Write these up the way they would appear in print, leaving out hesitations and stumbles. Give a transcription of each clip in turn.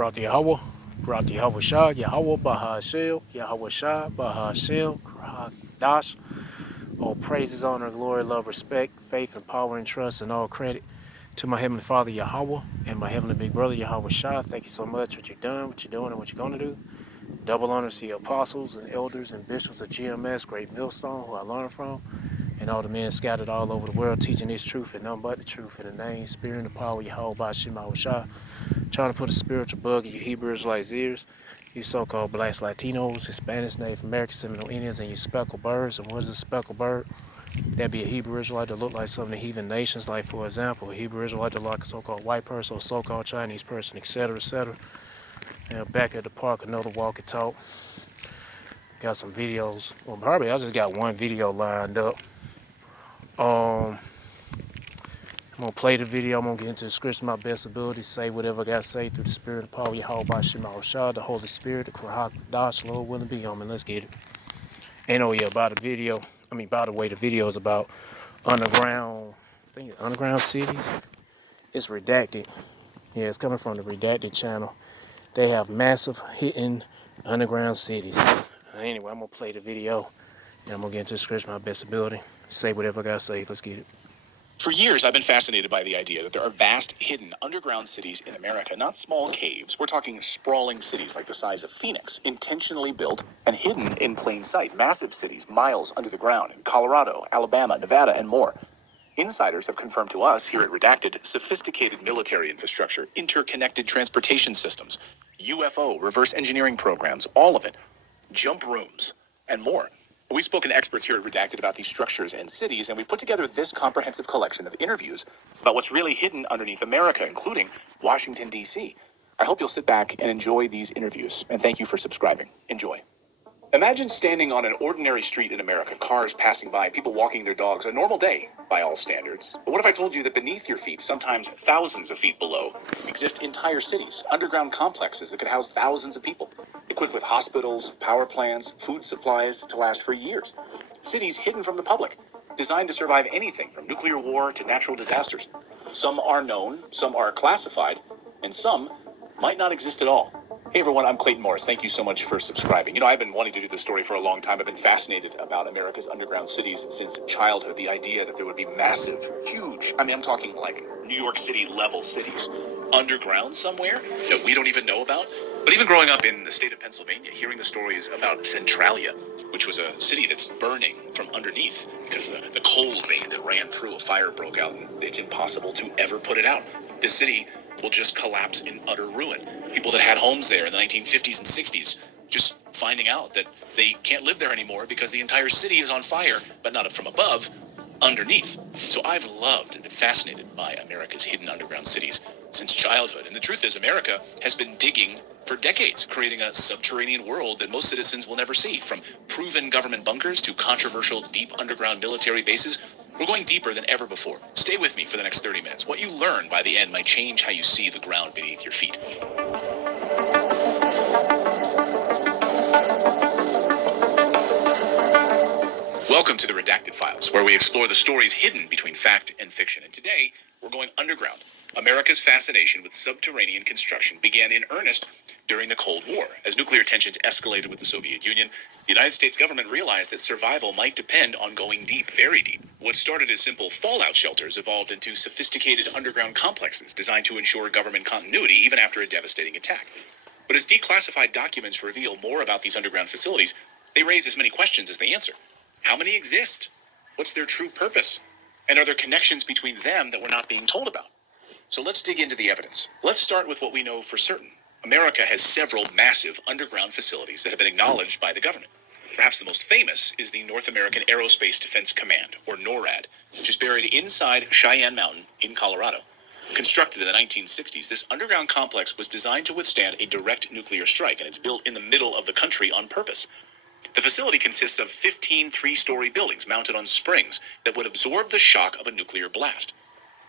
Brought the Yahweh, brought the Yahweh Shah, Yahweh Bahashel, Yahweh Shah, Bahashel, Dash. All praises, honor, glory, love, respect, faith, and power and trust, and all credit to my Heavenly Father Yahweh and my Heavenly Big Brother Yahweh Shah. Thank you so much for what you've done, what you're doing, and what you're going to do. Double honors to the apostles and elders and bishops of GMS, Great Millstone, who I learned from, and all the men scattered all over the world teaching this truth and nothing but the truth in the name, spirit, and the power of Yahweh Bashim Shah. Trying to put a spiritual bug in your Hebrew Israelites' ears, you so-called blacks, Latinos, Hispanics, Native Americans, Seminole Indians, and you speckled birds. And what is a speckled bird? That'd be a Hebrew Israelite that look like some of the heathen nations, like, for example, a Hebrew Israelite that look like a so-called white person or so-called Chinese person, etc., etc. And back at the park, another walk and talk. Got some videos. Well, probably I just got one video lined up. I'm gonna play the video. I'm gonna get into the scripture my best ability, say whatever I gotta say through the spirit and power of Yahweh Bashim Shah, the Holy Spirit, the Kurhak Dash, Lord willing be on me. Let's get it. And oh yeah, about the video. By the way, the video is about underground, I think it's underground cities. It's redacted. Yeah, it's coming from the redacted channel. They have massive hidden underground cities. Anyway, I'm gonna play the video and I'm gonna get into the scripture my best ability. Say whatever I gotta say. Let's get it. For years, I've been fascinated by the idea that there are vast, hidden, underground cities in America, not small caves. We're talking sprawling cities like the size of Phoenix, intentionally built and hidden in plain sight. Massive cities, miles under the ground in Colorado, Alabama, Nevada, and more. Insiders have confirmed to us here at Redacted sophisticated military infrastructure, interconnected transportation systems, UFO, reverse engineering programs, all of it, jump rooms, and more. We've spoken to experts here at Redacted about these structures and cities, and we put together this comprehensive collection of interviews about what's really hidden underneath America, including Washington, D.C. I hope you'll sit back and enjoy these interviews, and thank you for subscribing. Enjoy. Imagine standing on an ordinary street in America, cars passing by, people walking their dogs, a normal day by all standards. But what if I told you that beneath your feet, sometimes thousands of feet below, exist entire cities, underground complexes that could house thousands of people, equipped with hospitals, power plants, food supplies to last for years. Cities hidden from the public, designed to survive anything from nuclear war to natural disasters. Some are known, some are classified, and some might not exist at all. Hey everyone, I'm Clayton Morris. Thank you so much for subscribing. You know, I've been wanting to do this story for a long time. I've been fascinated about America's underground cities since childhood. The idea that there would be massive, huge, I'm talking like New York City level cities underground somewhere that we don't even know about. But even growing up in the state of Pennsylvania, hearing the stories about Centralia, which was a city that's burning from underneath because the coal vein that ran through, a fire broke out and it's impossible to ever put it out. This city will just collapse in utter ruin. People that had homes there in the 1950s and 60s just finding out that they can't live there anymore because the entire city is on fire, but not from above, underneath. So I've loved and been fascinated by America's hidden underground cities since childhood. And the truth is, America has been digging for decades, creating a subterranean world that most citizens will never see. From proven government bunkers to controversial deep underground military bases, we're going deeper than ever before. Stay with me for the next 30 minutes. What you learn by the end might change how you see the ground beneath your feet. Welcome to the Redacted Files, where we explore the stories hidden between fact and fiction. And today, we're going underground. America's fascination with subterranean construction began in earnest during the Cold War. As nuclear tensions escalated with the Soviet Union, the United States government realized that survival might depend on going deep, very deep. What started as simple fallout shelters evolved into sophisticated underground complexes designed to ensure government continuity even after a devastating attack. But as declassified documents reveal more about these underground facilities, they raise as many questions as they answer. How many exist? What's their true purpose? And are there connections between them that we're not being told about? So let's dig into the evidence. Let's start with what we know for certain. America has several massive underground facilities that have been acknowledged by the government. Perhaps the most famous is the North American Aerospace Defense Command, or NORAD, which is buried inside Cheyenne Mountain in Colorado. Constructed in the 1960s, this underground complex was designed to withstand a direct nuclear strike, and it's built in the middle of the country on purpose. The facility consists of 15 three-story buildings mounted on springs that would absorb the shock of a nuclear blast.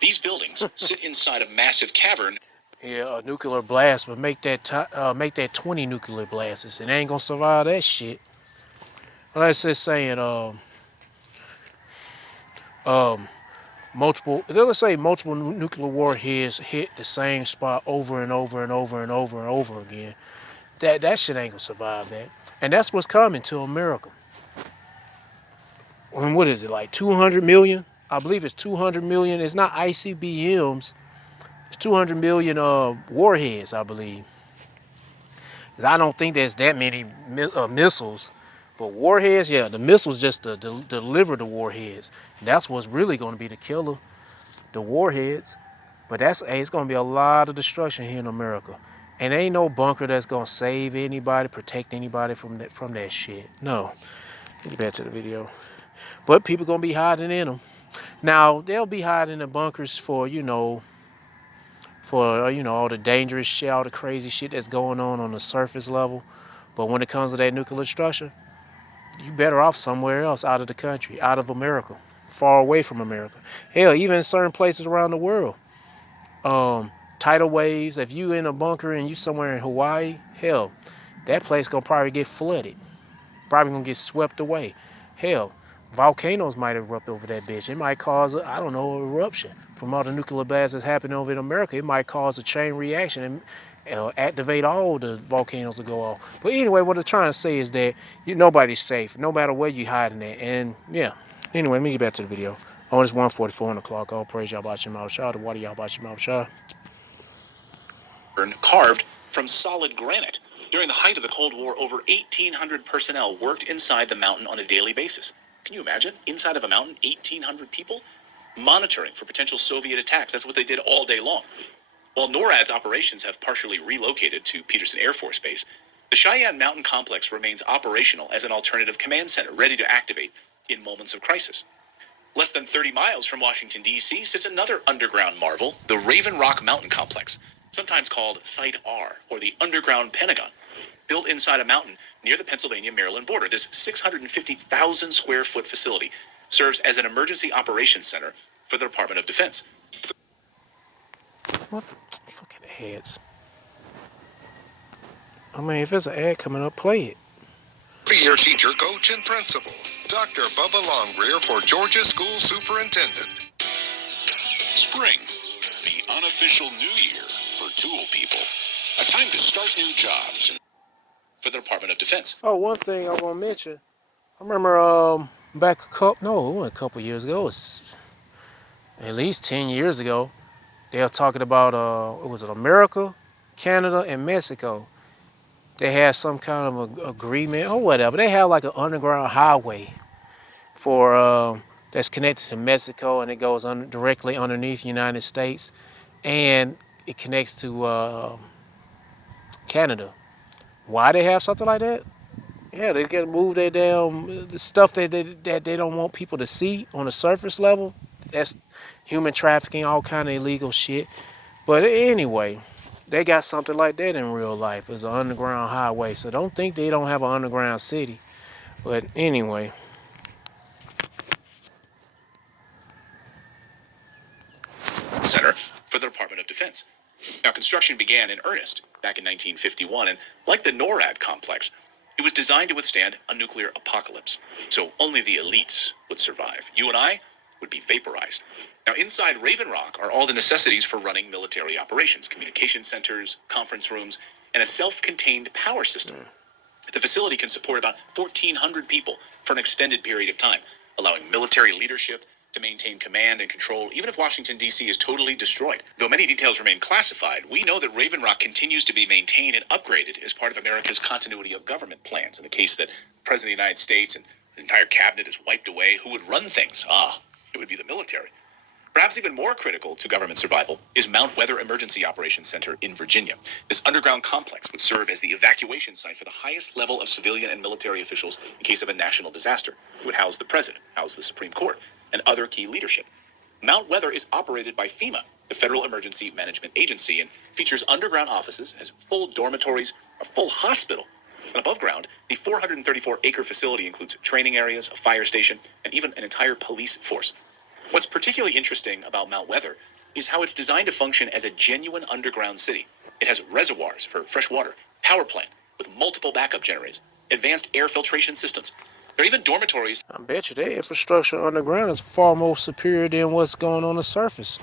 These buildings sit inside a massive cavern. Yeah, a nuclear blast, but make that 20 nuclear blasts. It ain't gonna survive that shit. Like I said, saying let's say multiple nuclear warheads hit the same spot over and over and over and over and over again. That shit ain't gonna survive that. And that's what's coming to America. And what is it, like 200 million? I believe it's 200 million. It's not ICBMs. It's 200 million warheads, I believe. 'Cause I don't think there's that many missiles. But warheads, yeah, the missiles just to deliver the warheads. That's what's really going to be the killer, the warheads. But it's going to be a lot of destruction here in America. And ain't no bunker that's going to save anybody, protect anybody from that shit. No. Get back to the video. But people going to be hiding in them. Now, they'll be hiding in the bunkers for, all the dangerous shit, all the crazy shit that's going on the surface level. But when it comes to that nuclear destruction, you better off somewhere else out of the country, out of America, far away from America. Hell, even in certain places around the world. Tidal waves, if you in a bunker and you somewhere in Hawaii, hell, that place gonna probably get flooded. Probably gonna get swept away. Hell, volcanoes might erupt over that bitch. It might cause an eruption from all the nuclear blasts that's happening over in America. It might cause a chain reaction and activate all the volcanoes to go off. But anyway, what I'm trying to say is that nobody's safe, no matter where you hiding at. And yeah, anyway, let me get back to the video. Oh, it's 1:44 on the clock. All praise Yahweh Shema Shah. The water Yahweh Shema Shah. Carved from solid granite. During the height of the Cold War, over 1,800 personnel worked inside the mountain on a daily basis. Can you imagine? Inside of a mountain, 1,800 people? Monitoring for potential Soviet attacks. That's what they did all day long. While NORAD's operations have partially relocated to Peterson Air Force Base, the Cheyenne Mountain Complex remains operational as an alternative command center ready to activate in moments of crisis. Less than 30 miles from Washington, D.C. sits another underground marvel, the Raven Rock Mountain Complex, sometimes called Site R, or the Underground Pentagon. Built inside a mountain near the Pennsylvania-Maryland border, this 650,000 square foot facility serves as an emergency operations center for the Department of Defense. What fucking ads? I mean, if there's an ad coming up, play it. Be your teacher, coach, and principal. Dr. Bubba Longrear for Georgia School Superintendent. Spring, the unofficial new year for tool people. A time to start new jobs. For the Department of Defense. Oh, one thing I want to mention. I remember back it wasn't a couple years ago. It was at least 10 years ago. They were talking about, was it America, Canada, and Mexico. They had some kind of agreement or whatever. They had like an underground highway for that's connected to Mexico, and it goes directly underneath the United States, and it connects to Canada. Why they have something like that? Yeah, they can move their damn the stuff that they don't want people to see on the surface level. That's human trafficking, all kind of illegal shit. But anyway, they got something like that in real life. It's an underground highway. So don't think they don't have an underground city. But anyway. Center for the Department of Defense. Now, construction began in earnest back in 1951, and like the NORAD complex, it was designed to withstand a nuclear apocalypse. So only the elites would survive. You and I would be vaporized. Now, inside Raven Rock are all the necessities for running military operations: communication centers, conference rooms, and a self-contained power system. The facility can support about 1,400 people for an extended period of time, allowing military leadership to maintain command and control, even if Washington, D.C. is totally destroyed. Though many details remain classified, we know that Raven Rock continues to be maintained and upgraded as part of America's continuity of government plans. In the case that the President of the United States and the entire cabinet is wiped away, who would run things? It would be the military. Perhaps even more critical to government survival is Mount Weather Emergency Operations Center in Virginia. This underground complex would serve as the evacuation site for the highest level of civilian and military officials in case of a national disaster. It would house the president, house the Supreme Court, and other key leadership. Mount Weather is operated by FEMA, the Federal Emergency Management Agency, and features underground offices, has full dormitories, a full hospital. And above ground, the 434-acre facility includes training areas, a fire station, and even an entire police force. What's particularly interesting about Mount Weather is how it's designed to function as a genuine underground city. It has reservoirs for fresh water, power plant with multiple backup generators, advanced air filtration systems, There are even dormitories. I bet you their infrastructure underground is far more superior than what's going on the surface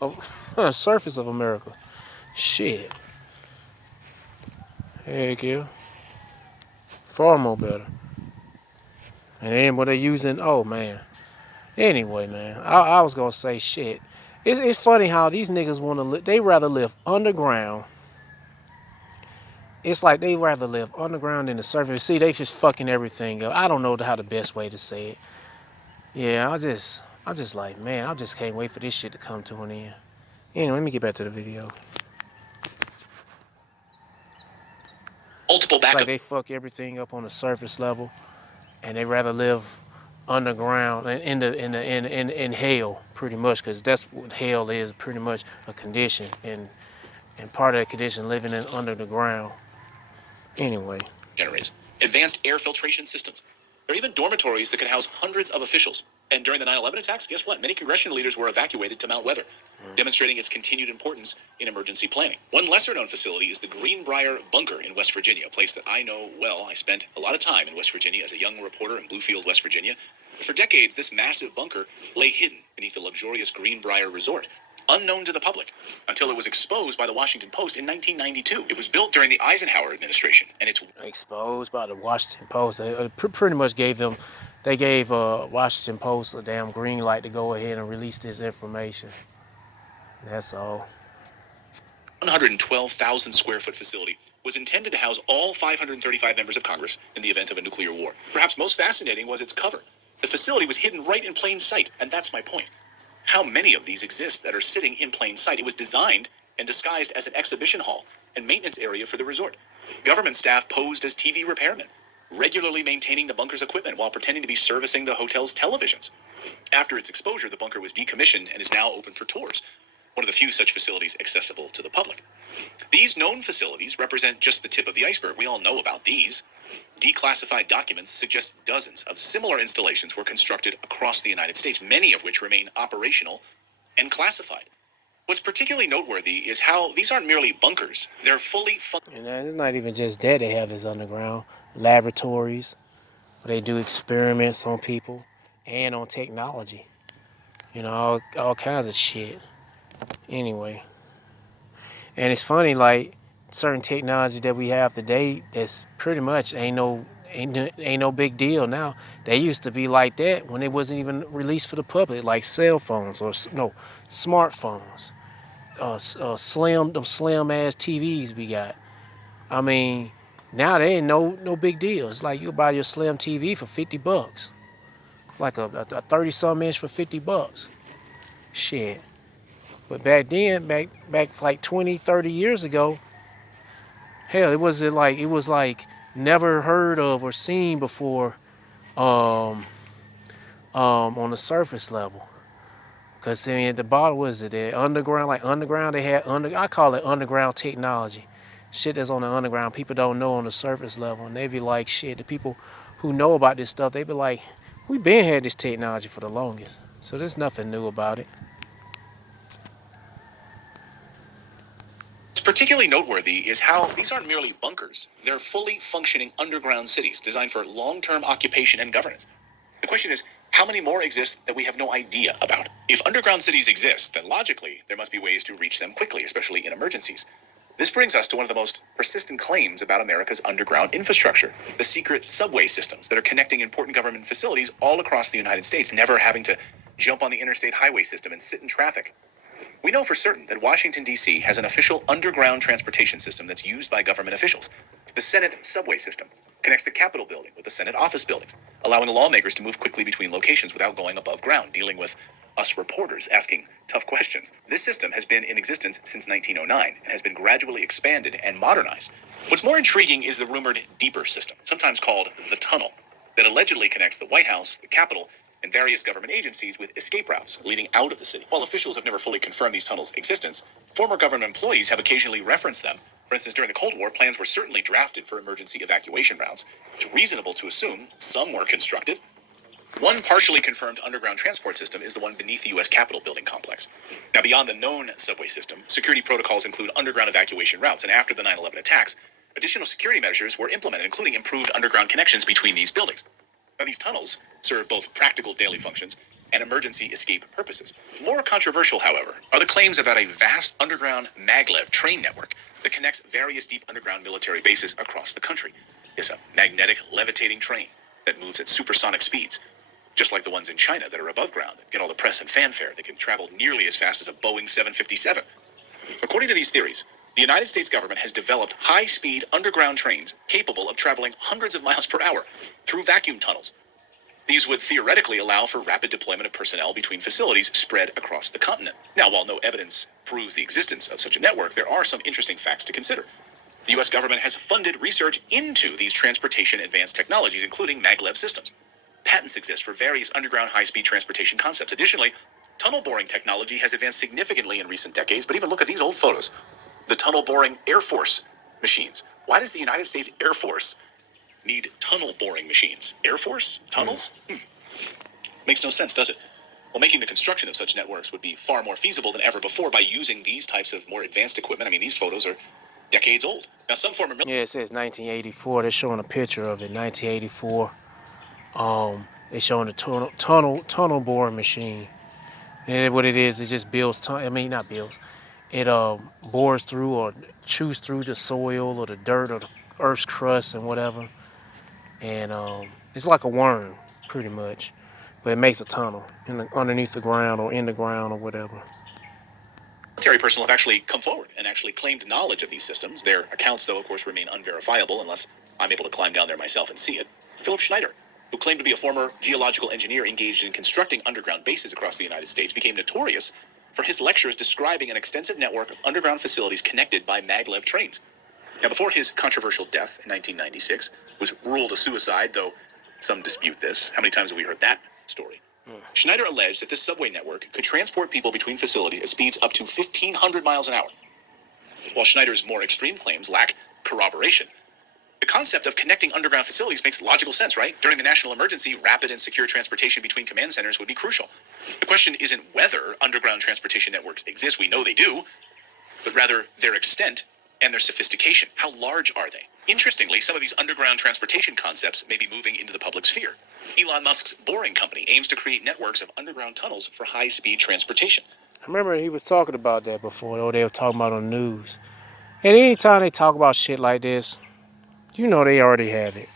of surface of America. Shit. Heck yeah. Far more better. And then what they using, oh man. Anyway, man, I was gonna say shit. It's funny how these niggas want to live. They rather live underground. It's like they rather live underground than the surface. See, they just fucking everything up. I don't know how the best way to say it. Yeah, I just like, man, I just can't wait for this shit to come to an end. Anyway, let me get back to the video. Multiple It's like backup. they fuck everything up on the surface level, and they rather live underground in hell, pretty much, because that's what hell is, pretty much a condition, and part of that condition living in under the ground. Anyway, Generates advanced air filtration systems. There are even dormitories that can house hundreds of officials. And during the 9/11 attacks, guess what? Many congressional leaders were evacuated to Mount Weather, demonstrating its continued importance in emergency planning. One lesser-known facility is the Greenbrier Bunker in West Virginia, a place that I know well. I spent a lot of time in West Virginia as a young reporter in Bluefield, West Virginia. For decades, this massive bunker lay hidden beneath the luxurious Greenbrier Resort, unknown to the public, until it was exposed by the Washington Post in 1992. It was built during the Eisenhower administration, and it's exposed by the Washington Post. They pretty much gave Washington Post a damn green light to go ahead and release this information. That's all. 112,000 square foot facility was intended to house all 535 members of Congress in the event of a nuclear war. Perhaps most fascinating was its cover. The facility was hidden right in plain sight, and that's my point. How many of these exist that are sitting in plain sight? It was designed and disguised as an exhibition hall and maintenance area for the resort. Government staff posed as TV repairmen, regularly maintaining the bunker's equipment while pretending to be servicing the hotel's televisions. After its exposure, the bunker was decommissioned and is now open for tours, one of the few such facilities accessible to the public. These known facilities represent just the tip of the iceberg. We all know about these. Declassified documents suggest dozens of similar installations were constructed across the United States, many of which remain operational and classified. What's particularly noteworthy is how these aren't merely bunkers. They're fully And it's not even just that they have this underground laboratories where they do experiments on people and on technology. You know, all kinds of shit. Anyway. And it's funny, like certain technology that we have today that's pretty much ain't no big deal now. They used to be like that when it wasn't even released for the public, like cell phones or no, smartphones. Slim ass TVs we got. I mean, now they ain't no big deal. It's like you buy your slim TV for $50, like a 30-some inch for $50. Shit. But back then, back like 20, 30 years ago, hell, it was like never heard of or seen before, on the surface level. Cause I mean, at the bottom, what is it? Underground, they had I call it underground technology. Shit that's on the underground, people don't know on the surface level, and they be like, shit. The people who know about this stuff, they be like, we been had this technology for the longest, so there's nothing new about it. What's particularly noteworthy is how these aren't merely bunkers. They're fully functioning underground cities designed for long-term occupation and governance. The question is, how many more exist that we have no idea about? If underground cities exist, then logically, there must be ways to reach them quickly, especially in emergencies. This brings us to one of the most persistent claims about America's underground infrastructure, the secret subway systems that are connecting important government facilities all across the United States, never having to jump on the interstate highway system and sit in traffic. We know for certain that Washington, D.C. has an official underground transportation system that's used by government officials. The Senate subway system connects the Capitol building with the Senate office buildings, allowing lawmakers to move quickly between locations without going above ground, dealing with us reporters asking tough questions. This system has been in existence since 1909 and has been gradually expanded and modernized. What's more intriguing is the rumored deeper system, sometimes called the tunnel, that allegedly connects the White House, the Capitol, and various government agencies with escape routes leading out of the city. While officials have never fully confirmed these tunnels' existence, former government employees have occasionally referenced them. For instance, during the Cold War, plans were certainly drafted for emergency evacuation routes. It's reasonable to assume some were constructed. One partially confirmed underground transport system is the one beneath the U.S. Capitol building complex. Now, beyond the known subway system, security protocols include underground evacuation routes, and after the 9/11 attacks, additional security measures were implemented, including improved underground connections between these buildings. Now, these tunnels serve both practical daily functions and emergency escape purposes. More controversial, however, are the claims about a vast underground maglev train network that connects various deep underground military bases across the country. It's a magnetic levitating train that moves at supersonic speeds, just like the ones in China that are above ground that get all the press and fanfare. They can travel nearly as fast as a Boeing 757. According to these theories, the United States government has developed high-speed underground trains capable of traveling hundreds of miles per hour through vacuum tunnels. These would theoretically allow for rapid deployment of personnel between facilities spread across the continent. Now, while no evidence proves the existence of such a network, there are some interesting facts to consider. The U.S. government has funded research into these transportation advanced technologies, including maglev systems. Patents exist for various underground high-speed transportation concepts. Additionally, tunnel boring technology has advanced significantly in recent decades, but even look at these old photos. The tunnel boring Air Force machines. Why does the United States Air Force need tunnel boring machines? Air Force? Tunnels? Makes no sense, does it? Well, making the construction of such networks would be far more feasible than ever before by using these types of more advanced equipment. I mean, these photos are decades old. Now, some former Yeah, it says 1984. They're showing a picture of it. 1984. They're showing the tunnel boring machine. And what it is, it just builds. Not builds. It bores through or chews through the soil or the dirt or the earth's crust and whatever. And it's like a worm, pretty much, but it makes a tunnel underneath the ground or in the ground or whatever. military personnel have actually come forward and actually claimed knowledge of these systems. Their accounts, though, of course, remain unverifiable unless I'm able to climb down there myself and see it. Philip Schneider, who claimed to be a former geological engineer engaged in constructing underground bases across the United States, became notorious for his lectures describing an extensive network of underground facilities connected by maglev trains. Now, before his controversial death in 1996, was ruled a suicide, though some dispute this. How many times have we heard that story? Schneider alleged that this subway network could transport people between facilities at speeds up to 1,500 miles an hour. While Schneider's more extreme claims lack corroboration, the concept of connecting underground facilities makes logical sense, right? During a national emergency, rapid and secure transportation between command centers would be crucial. The question isn't whether underground transportation networks exist, we know they do, but rather their extent and their sophistication. How large are they? Interestingly, some of these underground transportation concepts may be moving into the public sphere. Elon Musk's Boring Company aims to create networks of underground tunnels for high-speed transportation. I remember he was talking about that before, though. They were talking about on the news. And anytime they talk about shit like this, you know they already have it.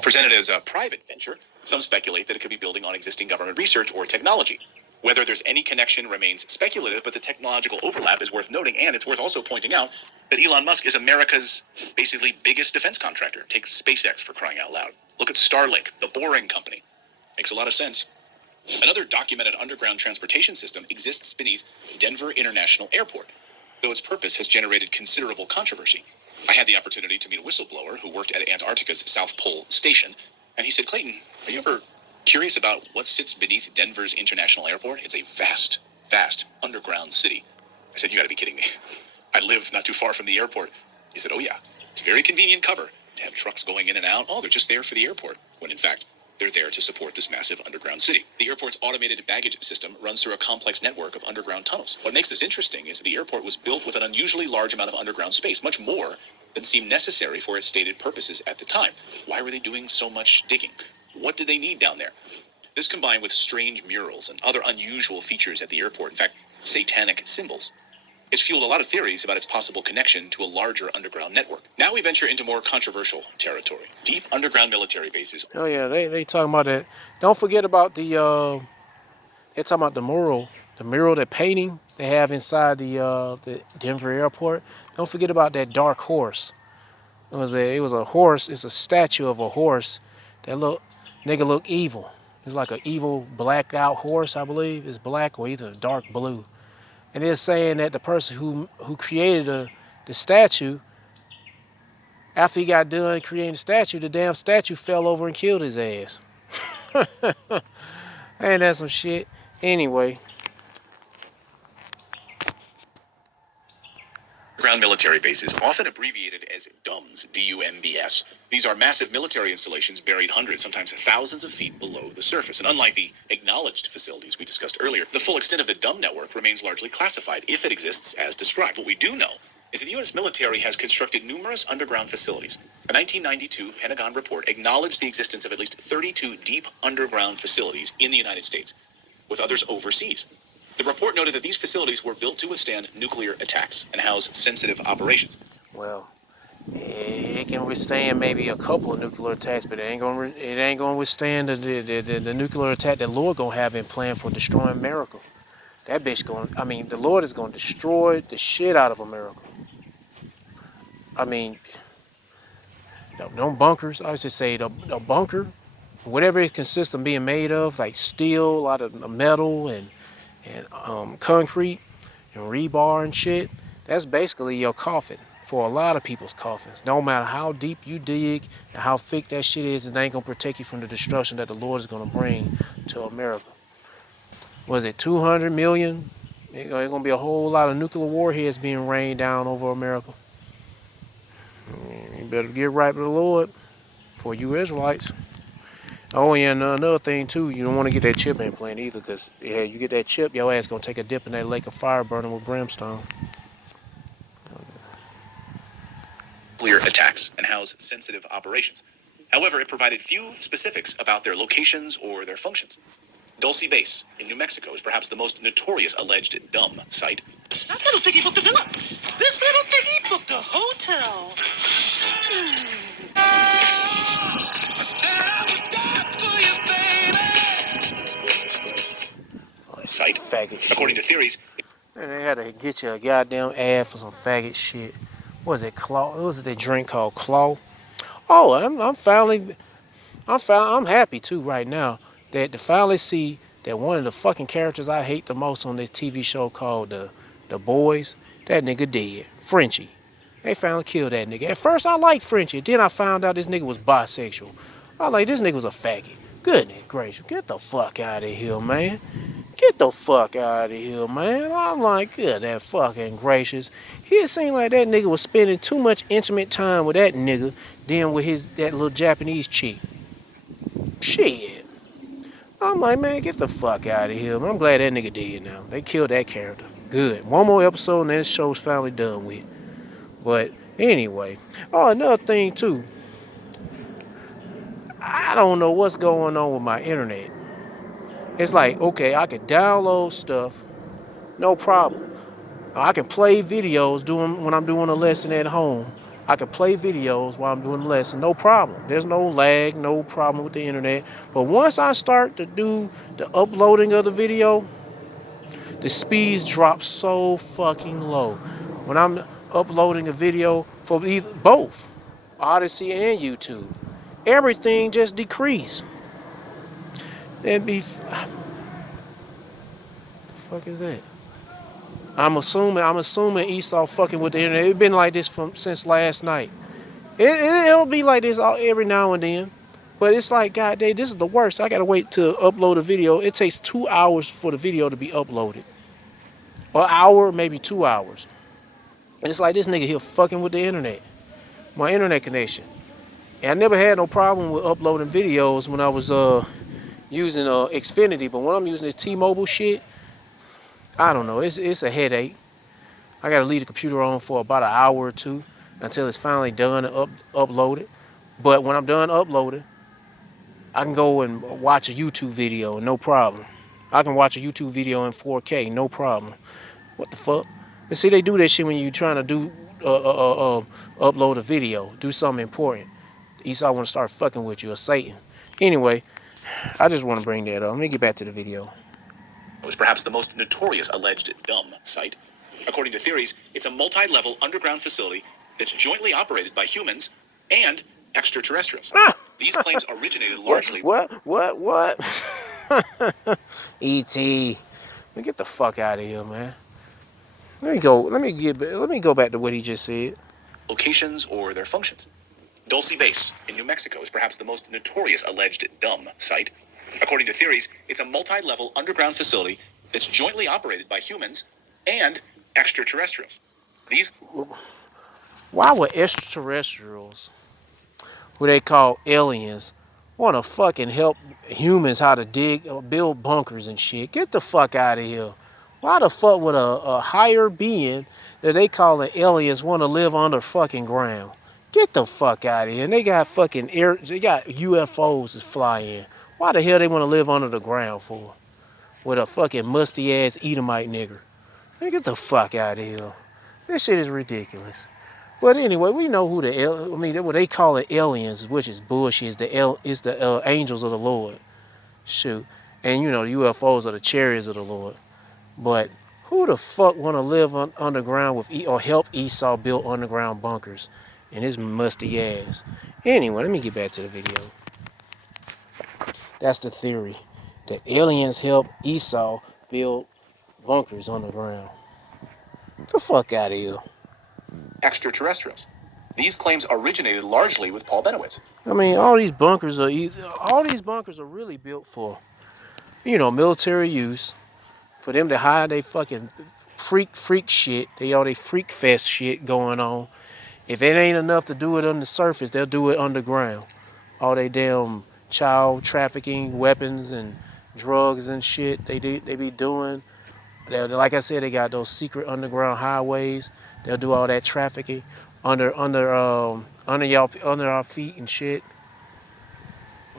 Presented as a private venture, some speculate that it could be building on existing government research or technology. Whether there's any connection remains speculative, but the technological overlap is worth noting, and it's worth also pointing out that Elon Musk is America's basically biggest defense contractor. Take SpaceX, for crying out loud. Look at Starlink, the Boring Company. Makes a lot of sense. Another documented underground transportation system exists beneath Denver International Airport, though its purpose has generated considerable controversy. I had the opportunity to meet a whistleblower who worked at Antarctica's South Pole Station, and he said, "Clayton, are you ever curious about what sits beneath Denver's International Airport? It's a vast, vast underground city." I said, "You gotta be kidding me. I live not too far from the airport." He said, "Oh yeah, it's very convenient cover to have trucks going in and out. Oh, they're just there for the airport," when in fact, they're there to support this massive underground city. The airport's automated baggage system runs through a complex network of underground tunnels. What makes this interesting is the airport was built with an unusually large amount of underground space, much more than seemed necessary for its stated purposes at the time. Why were they doing so much digging? What did they need down there? This combined with strange murals and other unusual features at the airport, in fact, satanic symbols, it's fueled a lot of theories about its possible connection to a larger underground network. Now we venture into more controversial territory. Deep underground military bases. Oh yeah, they talking about that. Don't forget about they're talking about the mural, that painting they have inside the Denver airport. Don't forget about that dark horse. It was a horse. It's a statue of a horse that look evil. It's like an evil blacked out horse, I believe. It's black or either dark blue. And they're saying that the person who created the statue, after he got done creating the statue, the damn statue fell over and killed his ass. Ain't that some shit? Anyway. Ground military bases, often abbreviated as DUMBs, D-U-M-B-S. These are massive military installations buried hundreds, sometimes thousands of feet below the surface. And unlike the acknowledged facilities we discussed earlier, the full extent of the DUMB network remains largely classified, if it exists as described. What we do know is that the U.S. military has constructed numerous underground facilities. A 1992 Pentagon report acknowledged the existence of at least 32 deep underground facilities in the United States, with others overseas. The report noted that these facilities were built to withstand nuclear attacks and house sensitive operations. Well, it can withstand maybe a couple of nuclear attacks, but it ain't gonna withstand the nuclear attack that Lord gonna have in plan for destroying America. That bitch the Lord is gonna destroy the shit out of America. I mean, them bunkers, I would just say the bunker, whatever it consists of being made of, like steel, a lot of metal and concrete and rebar and shit, that's basically your coffin for a lot of people's coffins. No matter how deep you dig and how thick that shit is, it ain't gonna protect you from the destruction that the Lord is gonna bring to America. Was it 200 million? It's gonna be a whole lot of nuclear warheads being rained down over America. You better get right with the Lord for you Israelites. Oh, yeah, and another thing too, you don't want to get that chip implant either, because yeah, you get that chip, your ass gonna take a dip in that lake of fire burning with brimstone. Nuclear attacks and house sensitive operations. However, it provided few specifics about their locations or their functions. Dulce Base in New Mexico is perhaps the most notorious alleged dumb site. That little piggy booked a villa. This little piggy booked a hotel. Site, Faggot shit. according to theories, And they had to get you a goddamn ad for some faggot shit. What was it, Claw? What was it, that drink called Claw? Oh, I'm happy too right now that to finally see that one of the fucking characters I hate the most on this TV show called The Boys, that nigga dead. Frenchie. They finally killed that nigga. At first I liked Frenchie, then I found out this nigga was bisexual. I like this nigga was a faggot. Goodness gracious, get the fuck out of here, man. Get the fuck out of here, man. I'm like, good, that fucking gracious. It seemed like that nigga was spending too much intimate time with that nigga than with that little Japanese chick. Shit. I'm like, man, get the fuck out of here. I'm glad that nigga dead now. They killed that character. Good. One more episode and then this show's finally done with. But anyway. Oh, another thing too. I don't know what's going on with my internet. It's like, okay, I can download stuff, no problem. I can play videos when I'm doing a lesson at home. I can play videos while I'm doing the lesson, no problem. There's no lag, no problem with the internet. But once I start to do the uploading of the video, the speeds drop so fucking low. When I'm uploading a video for both Odyssey and YouTube, everything just decreased. That'd be. The fuck is that? I'm assuming Esau fucking with the internet. It's been like this since last night. It'll be like this every now and then. But it's like, God damn, this is the worst. I gotta wait to upload a video. It takes 2 hours for the video to be uploaded. Or an hour, maybe 2 hours. And it's like this nigga here fucking with the internet. My internet connection. And I never had no problem with uploading videos when I was using Xfinity, but when I'm using this T-Mobile shit, I don't know, it's a headache. I gotta leave the computer on for about an hour or two until it's finally done and uploaded. But when I'm done uploading, I can go and watch a YouTube video, no problem. I can watch a YouTube video in 4K, no problem. What the fuck? And see, they do that shit when you're trying to do upload a video, do something important. Esau want to start fucking with you, or Satan. Anyway, I just want to bring that up. Let me get back to the video. It was perhaps the most notorious alleged dumb site. According to theories, it's a multi-level underground facility that's jointly operated by humans and extraterrestrials. These claims originated largely... What? E.T. Let me get the fuck out of here, man. Let me go back to what he just said. Locations or their functions. Dulce Base in New Mexico is perhaps the most notorious alleged dumb site. According to theories, it's a multi-level underground facility that's jointly operated by humans and extraterrestrials. These... Why would extraterrestrials, who they call aliens, want to fucking help humans how to dig or build bunkers and shit? Get the fuck out of here. Why the fuck would a higher being that they calling aliens want to live under fucking ground. Get the fuck out of here. And they got fucking they got UFOs that fly in. Why the hell they want to live under the ground for? With a fucking musty ass Edomite nigger. Man, get the fuck out of here. This shit is ridiculous. But anyway, we know who what they call it aliens, which is bullshit. Is the angels of the Lord. Shoot. And you know, the UFOs are the chariots of the Lord. But who the fuck want to live underground with or help Esau build underground bunkers in his musty ass? Anyway, let me get back to the video. That's the theory, that aliens help Esau build bunkers underground. Get the fuck out of here. Extraterrestrials. These claims originated largely with Paul Benowitz. I mean, all these bunkers are really built for, you know, military use, for them to hide they fucking freak shit. They all they freak fest shit going on. If it ain't enough to do it on the surface, they'll do it underground. All they damn child trafficking, weapons and drugs and shit they be doing. Like I said, they got those secret underground highways. They'll do all that trafficking under our feet and shit.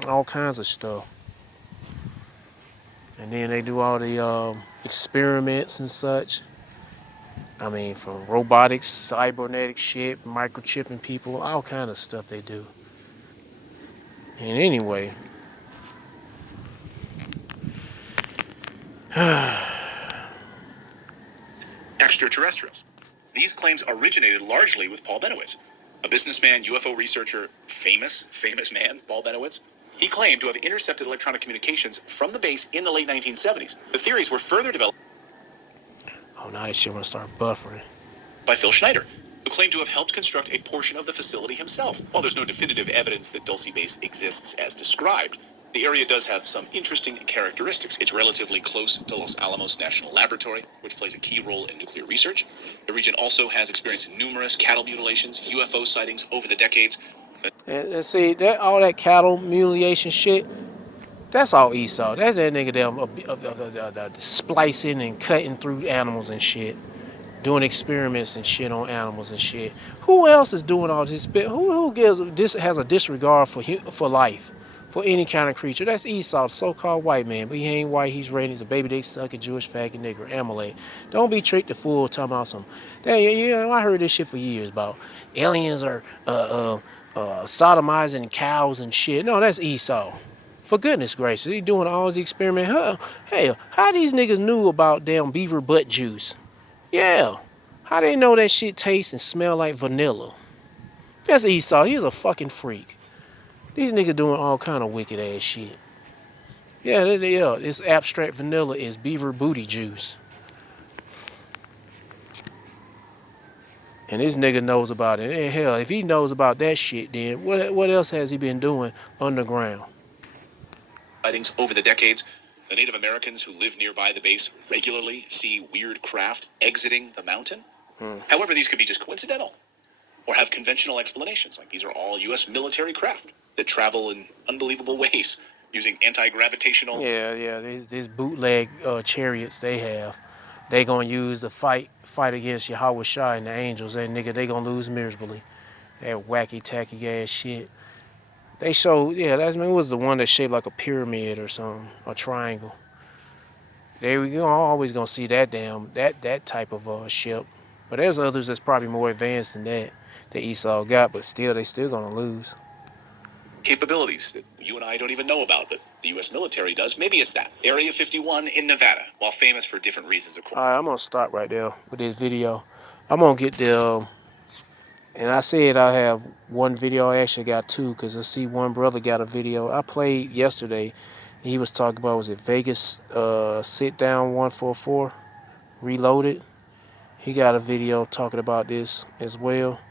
All kinds of stuff. And then they do all the experiments and such. I mean, from robotics, cybernetic shit, microchipping people, all kind of stuff they do. And anyway, Extraterrestrials. These claims originated largely with Paul Benowitz, a businessman, UFO researcher, famous man, Paul Benowitz. He claimed to have intercepted electronic communications from the base in the late 1970s. The theories were further developed now this shit wanna start buffering. by Phil Schneider, who claimed to have helped construct a portion of the facility himself. While there's no definitive evidence that Dulce Base exists as described, the area does have some interesting characteristics. It's relatively close to Los Alamos National Laboratory, which plays a key role in nuclear research. The region also has experienced numerous cattle mutilations, UFO sightings over the decades. And see, all that cattle mutilation shit, that's all Esau. That's that nigga them splicing and cutting through animals and shit. Doing experiments and shit on animals and shit. Who else is doing all this? Who has a disregard for life, for any kind of creature? That's Esau, the so-called white man. But he ain't white. He's red. He's a baby dick sucking Jewish faggot nigger, Amalek. Don't be tricked to fool talking about some. I heard this shit for years about aliens are sodomizing cows and shit. No, that's Esau. For goodness gracious, he doing all these experiments. Hell, how these niggas knew about damn beaver butt juice? Yeah, how they know that shit tastes and smell like vanilla? That's Esau. He's a fucking freak. These niggas doing all kind of wicked ass shit. Yeah, this abstract vanilla is beaver booty juice. And this nigga knows about it. And hell, if he knows about that shit, then what else has he been doing underground? Sightings over the decades. The Native Americans who live nearby the base regularly see weird craft exiting the mountain. However, these could be just coincidental or have conventional explanations, like these are all U.S. military craft that travel in unbelievable ways using anti-gravitational... Yeah, these bootleg chariots they have. They gonna use the fight against Yahweh Shai and the angels, and nigga, they gonna lose miserably. That wacky tacky ass shit. They showed, it was the one that shaped like a pyramid or something, a triangle. You're always gonna see that that type of ship. But there's others that's probably more advanced than that Esau got, but they still gonna lose. Capabilities that you and I don't even know about, but the U.S. military does. Maybe it's that. Area 51 in Nevada, while famous for different reasons, of course. All right, I'm gonna stop right there with this video. I'm gonna get the. And I said I have one video. I actually got two, because I see one brother got a video. I played yesterday. He was talking about, was it Vegas Sit Down 144 Reloaded? He got a video talking about this as well.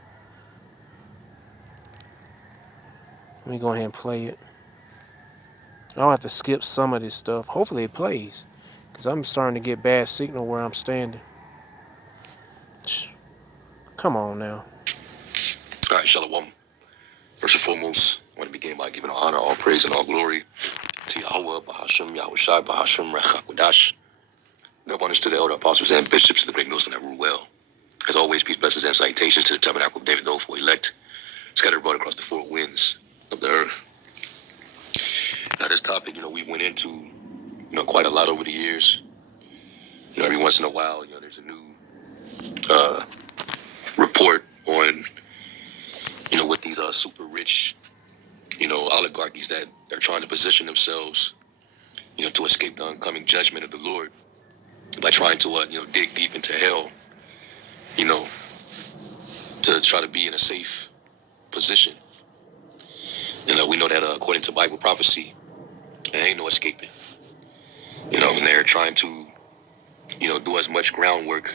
Let me go ahead and play it. I'll have to skip some of this stuff. Hopefully it plays, because I'm starting to get bad signal where I'm standing. Come on now. All right, Shalom. First and foremost, I want to begin by giving honor, all praise, and all glory to Yahweh, Bahashem, Yahweh Shai, Bahashem, Rechak, Wadash. The abundance to the elder apostles and bishops of the great Muslim that rule well. As always, peace, blessings, and salutations to the tabernacle of David, the for elect, scattered abroad across the four winds of the earth. Now, this topic, we went into, quite a lot over the years. Every once in a while, there's a new report on, with these super rich, oligarchies that are trying to position themselves, to escape the oncoming judgment of the Lord by trying to, dig deep into hell, to try to be in a safe position. We know that according to Bible prophecy, there ain't no escaping. And they're trying to, do as much groundwork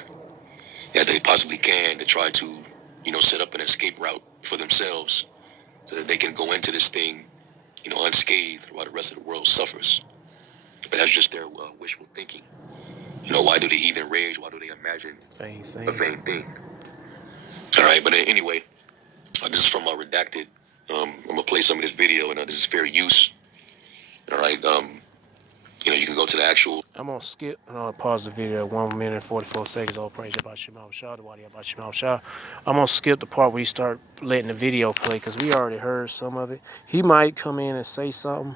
as they possibly can to try to, set up an escape route for themselves so that they can go into this thing, unscathed while the rest of the world suffers. But that's just their wishful thinking. Why do the heathen rage? Why do they imagine a vain thing? All right, but anyway, this is from Redacted. I'm going to play some of this video, and this is fair use. All right, you can go to the actual... I'm going to skip, and I'll pause the video at 1 minute and 44 seconds. All praise about Shema Shah, the Wadi about Shema Shah. I'm going to skip the part where he start letting the video play, because we already heard some of it. He might come in and say something,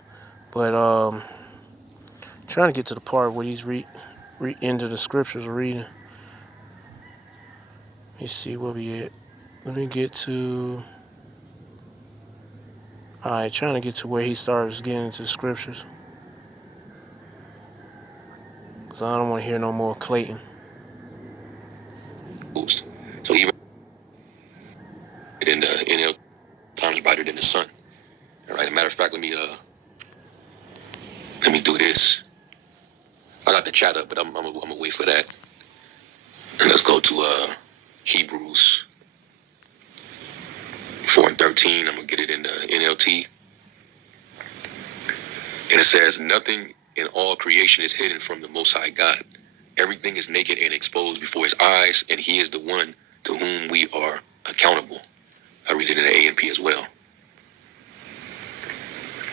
but trying to get to the part where he's into the scriptures reading. Let me see where we at. Let me get to... Alright, trying to get to where he starts getting into the scriptures. Because I don't want to hear no more Clayton. So even in the NL, time's brighter than the sun. All right, as a matter of fact, let me do this. I got the chat up, but I'm gonna wait for that. And let's go to Hebrews 4:13. I'm gonna get it in the NLT. And it says, "Nothing in all creation is hidden from the Most High God. Everything is naked and exposed before His eyes, and He is the one to whom we are accountable." I read it in the A&P as well.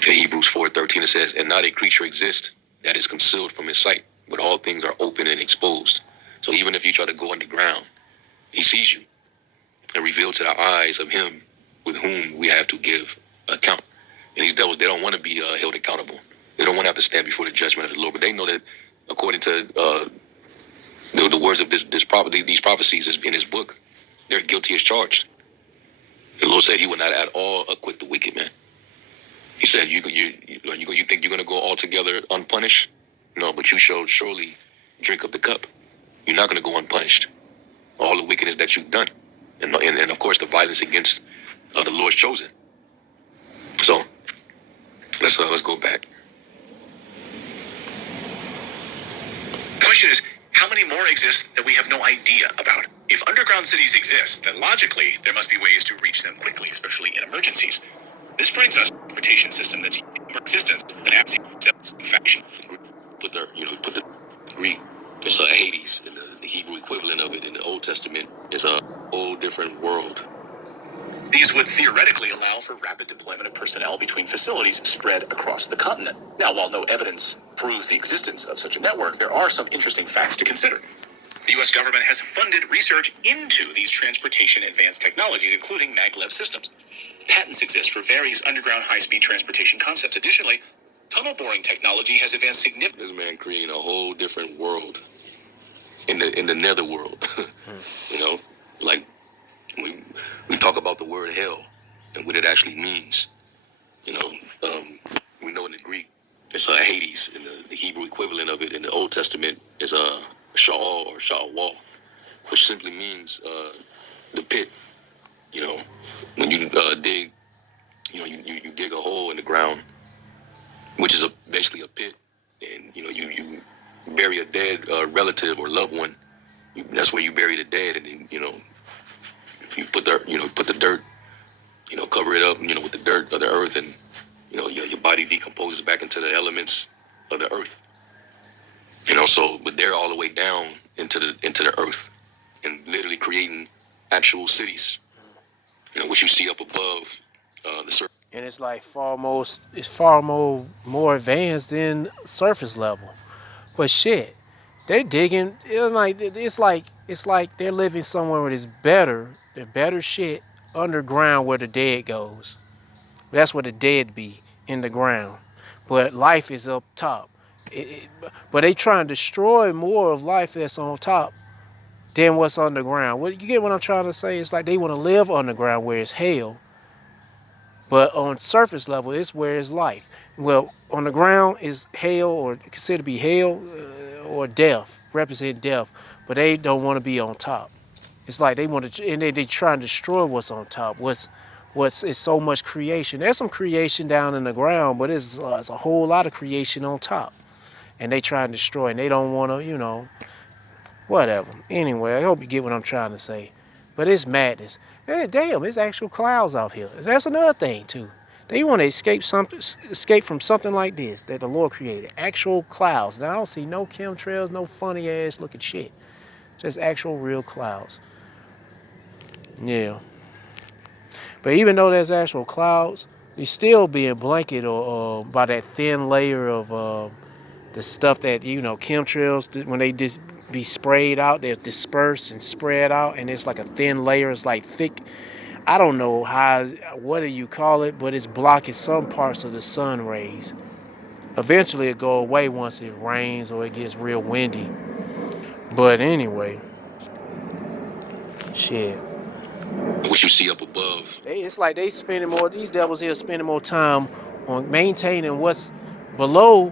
In Hebrews 4:13 it says, "And not a creature exists that is concealed from His sight, but all things are open and exposed." So even if you try to go underground, He sees you and revealed to the eyes of Him with whom we have to give account. And these devils, they don't want to be held accountable. They don't want to have to stand before the judgment of the Lord. But they know that according to the words of these prophecies in His book, they're guilty as charged. The Lord said He would not at all acquit the wicked man. He said, you think you're going to go altogether unpunished? No, but you shall surely drink of the cup. You're not going to go unpunished. All the wickedness that you've done. And of course, the violence against the Lord's chosen. So, let's go back. The question is, how many more exist that we have no idea about? If underground cities exist, then logically, there must be ways to reach them quickly, especially in emergencies. This brings us to a transportation system that's in existence and has faction. Put the Greek, it's Hades, and the Hebrew equivalent of it in the Old Testament is a whole different world. These would theoretically allow for rapid deployment of personnel between facilities spread across the continent. Now, while no evidence proves the existence of such a network, there are some interesting facts to consider. The U.S. government has funded research into these transportation advanced technologies, including maglev systems. Patents exist for various underground high-speed transportation concepts. Additionally, tunnel boring technology has advanced significantly. This man creating a whole different world in the netherworld. Like we talk about the word hell and what it actually means. We know in the Greek it's Hades, and the Hebrew equivalent of it in the Old Testament is Sha'al or Sha'wal, which simply means the pit. When you dig, you dig a hole in the ground, which is basically a pit, and you bury a dead relative or loved one. That's where you bury the dead, and then you put the dirt, cover it up, with the dirt of the earth, and your body decomposes back into the elements of the earth. But they're all the way down into the earth, and literally creating actual cities. What you see up above the surface. And it's like far more advanced than surface level. But shit, They digging. It's like they're living somewhere where it's better. The better shit underground where the dead goes. That's where the dead be, in the ground. But life is up top. But they trying to destroy more of life that's on top than what's underground. What you get what I'm trying to say? It's like they want to live underground where it's hell, but on surface level, it's where it's life. Well, on the ground is hell, or considered to be hell, or death, represent death. But they don't want to be on top. It's like they want to, and they try to destroy what's on top. It's so much creation. There's some creation down in the ground, but it's a whole lot of creation on top, and they try to destroy. And they don't want to, whatever. Anyway, I hope you get what I'm trying to say. But it's madness. Hey, damn, it's actual clouds out here. That's another thing too. They want to escape from something like this that the Lord created. Actual clouds. Now I don't see no chemtrails, no funny ass looking shit. Just actual real clouds. Yeah. But even though there's actual clouds, you're still being blanketed or by that thin layer of the stuff that, chemtrails, when they just be sprayed out, they're dispersed and spread out, and it's like a thin layer. It's like thick. I don't know what do you call it, but it's blocking some parts of the sun rays. Eventually it go away once it rains or it gets real windy. But anyway, shit. What you see up above. It's like these devils here spending more time on maintaining what's below,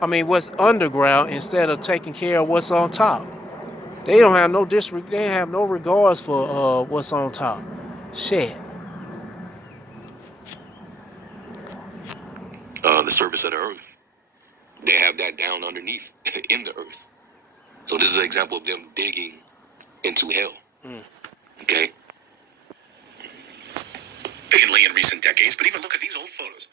what's underground, instead of taking care of what's on top. They don't have they have no regards for what's on top. Shit. The surface of the earth. They have that down underneath in the earth. So this is an example of them digging into hell. Okay? Significantly in recent decades, but even look at these old photos.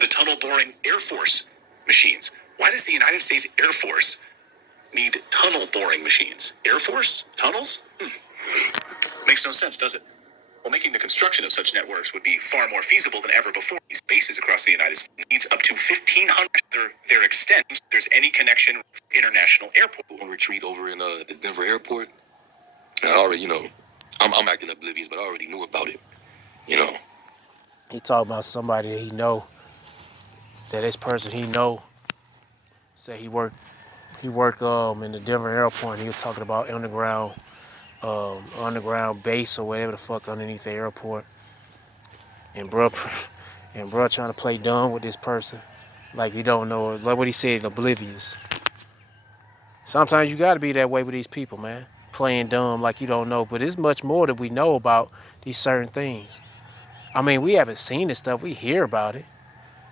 The tunnel boring Air Force machines. Why does the United States Air Force need tunnel boring machines? Air Force? Tunnels? Makes no sense, does it? Well, making the construction of such networks would be far more feasible than ever before. These bases across the United States needs up to 1,500. Their extent, if there's any connection with international airport. On retreat over in the Denver airport. I already, I'm acting oblivious, but I already knew about it. He talking about somebody that he know. That this person he know. Said he worked in the Denver airport, and he was talking about underground base or whatever the fuck underneath the airport. And bro trying to play dumb with this person. Like you don't know, like what he said, oblivious. Sometimes you gotta be that way with these people, man. Playing dumb like you don't know. But it's much more that we know about these certain things. We haven't seen this stuff, we hear about it.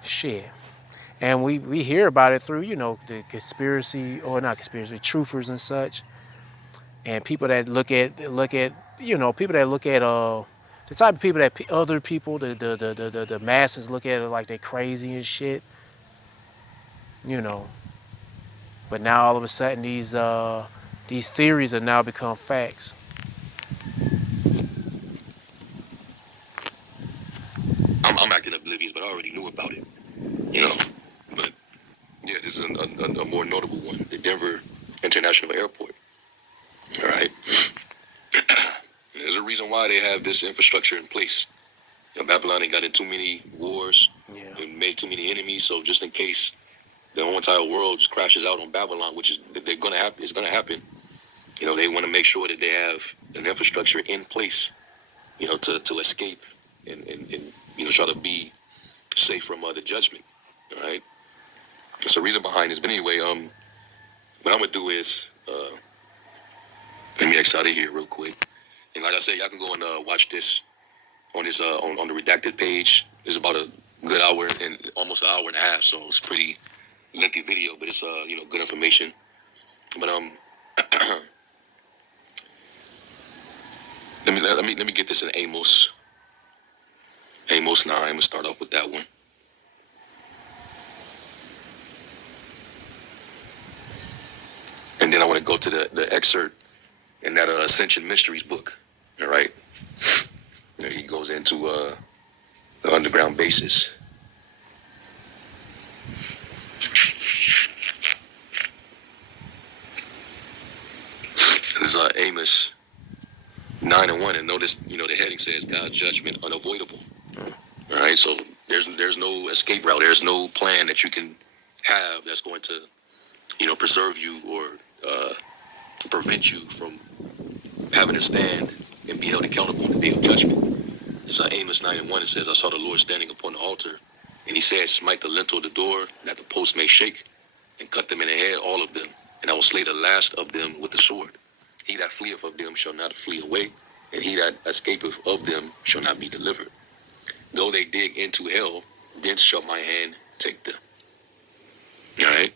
Shit. And we hear about it through, the conspiracy, or not conspiracy, truthers and such. And people that look at people that look at the type of people that other people, the masses look at it like they crazy and shit. But now all of a sudden these theories have now become facts. I'm acting oblivious, but I already knew about it. But yeah, this is a more notable one, the Denver International Airport. All right. There's a reason why they have this infrastructure in place. Babylon ain't got in too many wars. Yeah. And made too many enemies. So just in case the whole entire world just crashes out on Babylon, which is it's gonna happen. They want to make sure that they have an infrastructure in place. To escape and try to be safe from the judgment. All right. There's a reason behind this. But anyway, what I'm gonna do is let me X out of here real quick. And like I said, y'all can go and watch this on this on the redacted page. It's about a good hour and almost an hour and a half, so it's a pretty lengthy video, but it's good information. But let me get this in Amos 9. I'm gonna start off with that one. And then I want to go to the excerpt in that Ascension Mysteries book. All right. He goes into the underground bases. Amos 9:1, and notice, the heading says God's judgment unavoidable. All right, so there's no escape route. There's no plan that you can have that's going to, preserve you or prevent you from having to stand and be held accountable in the day of judgment. It's Amos 9:1. It says, I saw the Lord standing upon the altar, and he said, smite the lintel of the door, that the post may shake, and cut them in the head, all of them, and I will slay the last of them with the sword. He that fleeth of them shall not flee away, and he that escapeth of them shall not be delivered. Though they dig into hell, thence shall my hand take them. All right?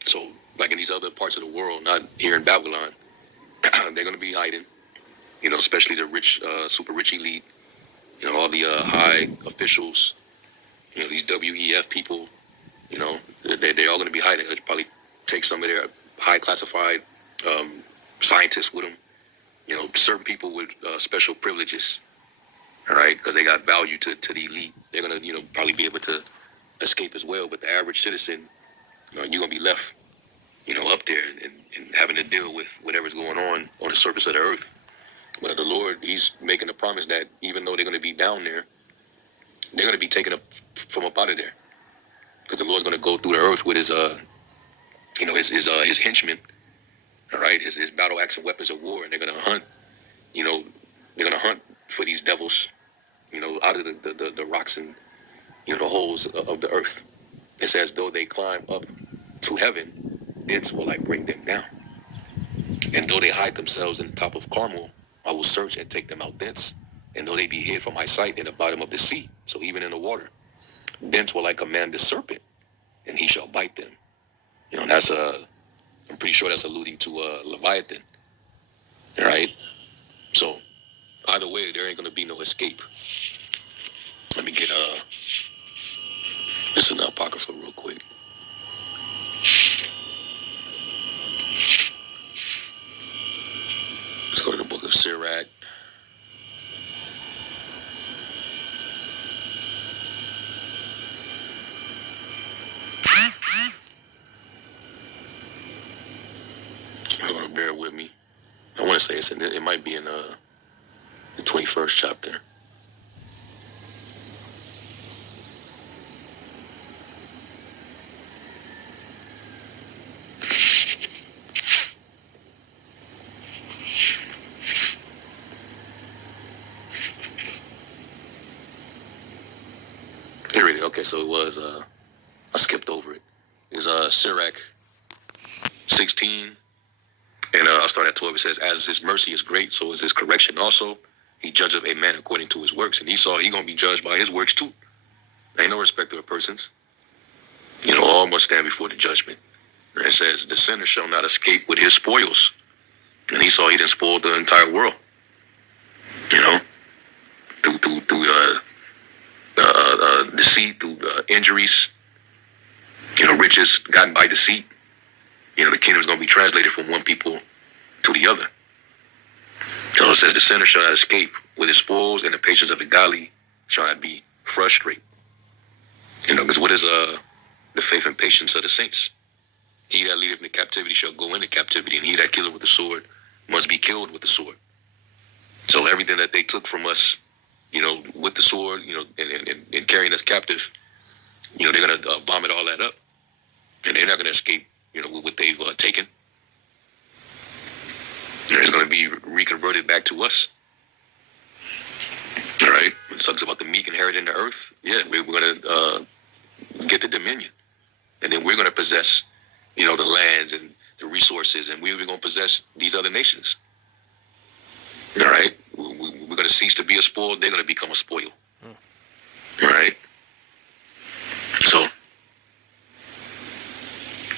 So, like in these other parts of the world, not here in Babylon, they're going to be hiding, especially the rich, super rich elite, all the high officials, these WEF people, they're all going to be hiding. They'll probably take some of their high classified scientists with them, certain people with special privileges, all right, because they got value to the elite. They're going to, probably be able to escape as well. But the average citizen, you're going to be left, up there and having to deal with whatever's going on the surface of the earth. But the Lord, he's making a promise that even though they're going to be down there, they're going to be taken up from up out of there. Because the Lord's going to go through the earth with his, his henchmen, all right, his battle axe and weapons of war. And they're going to hunt, they're going to hunt for these devils, out of the rocks and, the holes of the earth. It says, though they climb up to heaven, thence will I bring them down. And though they hide themselves in the top of Carmel, I will search and take them out thence. And though they be hid from my sight in the bottom of the sea, so even in the water, thence will I command the serpent, and he shall bite them. That's I'm pretty sure that's alluding to Leviathan. All right? So, either way, there ain't going to be no escape. Let me get this in the Apocrypha real quick. Let's go to the book of Sirach. You're going to bear with me. I want to say it might be in the 21st chapter. Here it is. Okay, so it was, I skipped over it. It's Sirach 16, and I'll start at 12. It says, as his mercy is great, so is his correction also. He judgeth a man according to his works, and he going to be judged by his works too. Ain't no respecter of persons. All must stand before the judgment. And it says, the sinner shall not escape with his spoils. And he didn't spoil the entire world. Through deceit, through injuries, riches gotten by deceit. The kingdom's going to be translated from one people to the other. So it says, the sinner shall not escape with his spoils, and the patience of the godly shall not be frustrated. Because what is the faith and patience of the saints? He that leadeth into captivity shall go into captivity, and he that killeth with the sword must be killed with the sword. So everything that they took from us, with the sword, and carrying us captive, they're going to vomit all that up. And they're not going to escape, with what they've taken. It's going to be reconverted back to us. All right? When it talks about the meek inheriting the earth, yeah, we're going to get the dominion. And then we're going to possess, the lands and the resources, and we're going to possess these other nations. All right? We're going to cease to be a spoil. They're going to become a spoil. All right? So,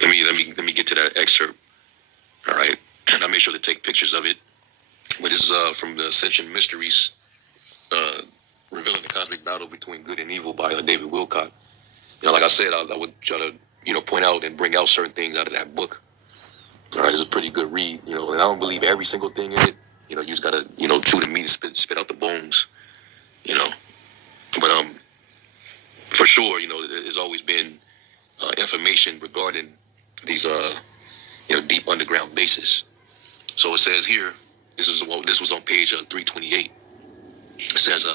let me get to that excerpt. All right? And I made sure to take pictures of it. But this is from the Ascension Mysteries, revealing the cosmic battle between good and evil by David Wilcock. Like I said, I would try to, point out and bring out certain things out of that book. All right, it's a pretty good read, and I don't believe every single thing in it. You just gotta, chew the meat and spit out the bones, But for sure, there's always been information regarding these, deep underground bases. So it says here, this was on page 328. It says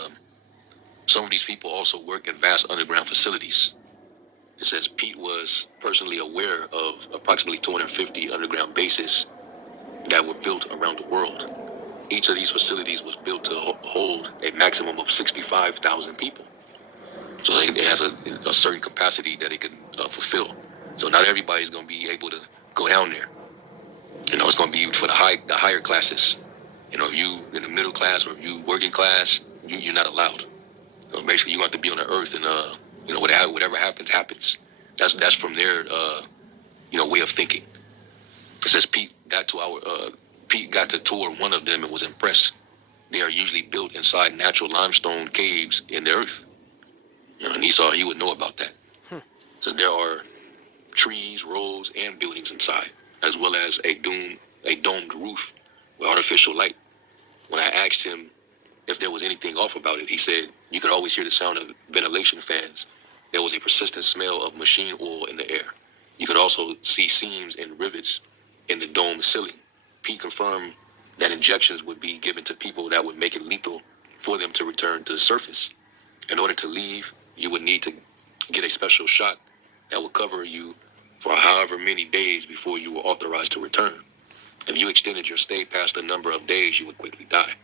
some of these people also work in vast underground facilities. It says Pete was personally aware of approximately 250 underground bases that were built around the world. Each of these facilities was built to hold a maximum of 65,000 people. So it has a certain capacity that it can fulfill. So not everybody's going to be able to go down there. You know, it's going to be for the higher classes. You know, if you in the middle class or if you working class, you're not allowed. You know, basically, you have to be on the earth, and you know, whatever happens. That's from their way of thinking. It says Pete got to tour one of them and was impressed. They are usually built inside natural limestone caves in the earth. You know, and he would know about that. So there are trees, roads, and buildings inside, as well as a domed roof with artificial light. When I asked him if there was anything off about it, he said you could always hear the sound of ventilation fans. There was a persistent smell of machine oil in the air. You could also see seams and rivets in the dome ceiling. Pete confirmed that injections would be given to people that would make it lethal for them to return to the surface. In order to leave, you would need to get a special shot that would cover you for however many days before you were authorized to return. If you extended your stay past a number of days, you would quickly die.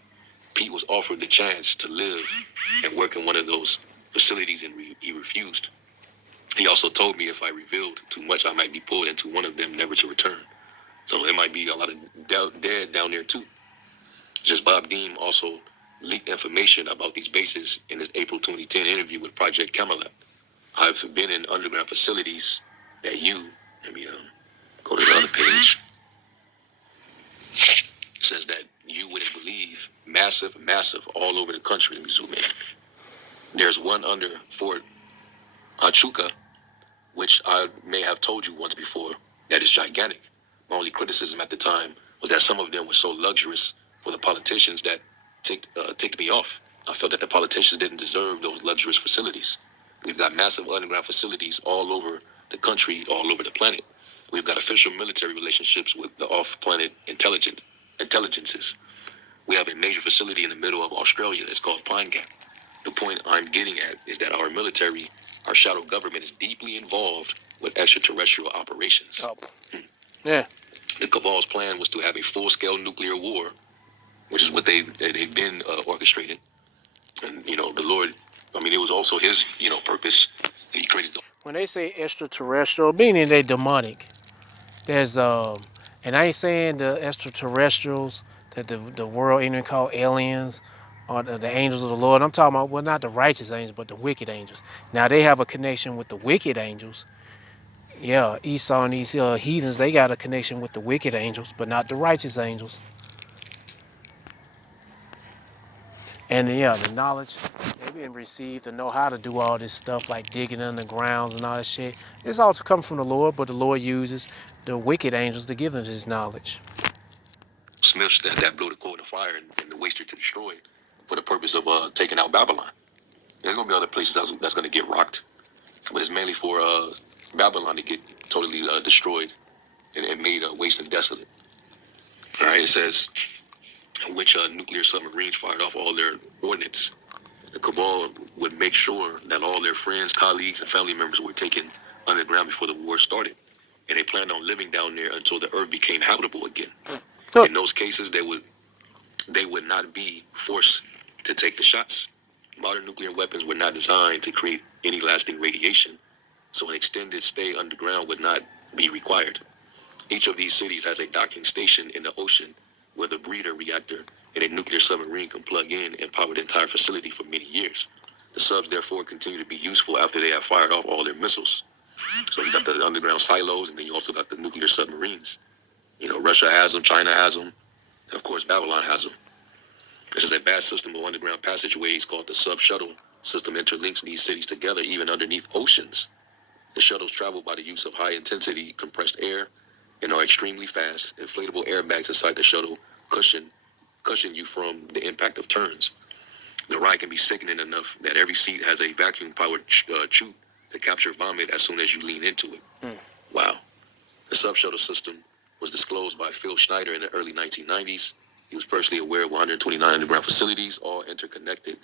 Pete was offered the chance to live and work in one of those facilities, and he refused. He also told me if I revealed too much, I might be pulled into one of them, never to return. So there might be a lot of dead down there too. Just Bob Dean also leaked information about these bases in his April 2010 interview with Project Camelot. I've been in underground facilities that let me go to the other page. It says that you wouldn't believe, massive, all over the country. Let me zoom in. There's one under Fort Huachuca, which I may have told you once before, that is gigantic. My only criticism at the time was that some of them were so luxurious for the politicians that ticked me off. I felt that the politicians didn't deserve those luxurious facilities. We've got massive underground facilities all over the country, all over the planet. We've got official military relationships with the off-planet intelligences. We have a major facility in the middle of Australia that's called Pine Gap. The point I'm getting at is that our military, our shadow government, is deeply involved with extraterrestrial operations. Oh. Yeah. The Cabal's plan was to have a full-scale nuclear war, which is what they've been orchestrating. And, you know, the Lord, I mean, it was also his, purpose that he created the... When they say extraterrestrial, meaning they demonic. There's and I ain't saying the extraterrestrials that the world even call aliens or the angels of the Lord. I'm talking about, well, not the righteous angels, but the wicked angels. Now they have a connection with the wicked angels. Yeah, Esau and these heathens, they got a connection with the wicked angels, but not the righteous angels. And yeah, the knowledge they've been received to know how to do all this stuff like digging undergrounds and all that shit. It's all to come from the Lord, but the Lord uses the wicked angels to give them his knowledge. Smiths that blew the coal in the fire and the waster to destroy it for the purpose of taking out Babylon. There's going to be other places that's going to get rocked, but it's mainly for Babylon to get totally destroyed and made waste and desolate. All right, it says, which nuclear submarines fired off all their ordnance. The Cabal would make sure that all their friends, colleagues, and family members were taken underground before the war started, and they planned on living down there until the earth became habitable again. In those cases, they would not be forced to take the shots. Modern nuclear weapons were not designed to create any lasting radiation, so an extended stay underground would not be required. Each of these cities has a docking station in the ocean where the breeder reactor and a nuclear submarine can plug in and power the entire facility for many years. The subs therefore continue to be useful after they have fired off all their missiles. So you got the underground silos, and then you also got the nuclear submarines. You know, Russia has them, China has them, and of course Babylon has them. This is a vast system of underground passageways called the sub-shuttle system interlinks these cities together even underneath oceans. The shuttles travel by the use of high-intensity compressed air and are extremely fast. Inflatable airbags inside the shuttle cushion you from the impact of turns. The ride can be sickening enough that every seat has a vacuum-powered chute to capture vomit as soon as you lean into it. Wow. The sub-shuttle system was disclosed by Phil Schneider in the early 1990s. He was personally aware of 129 underground facilities, all interconnected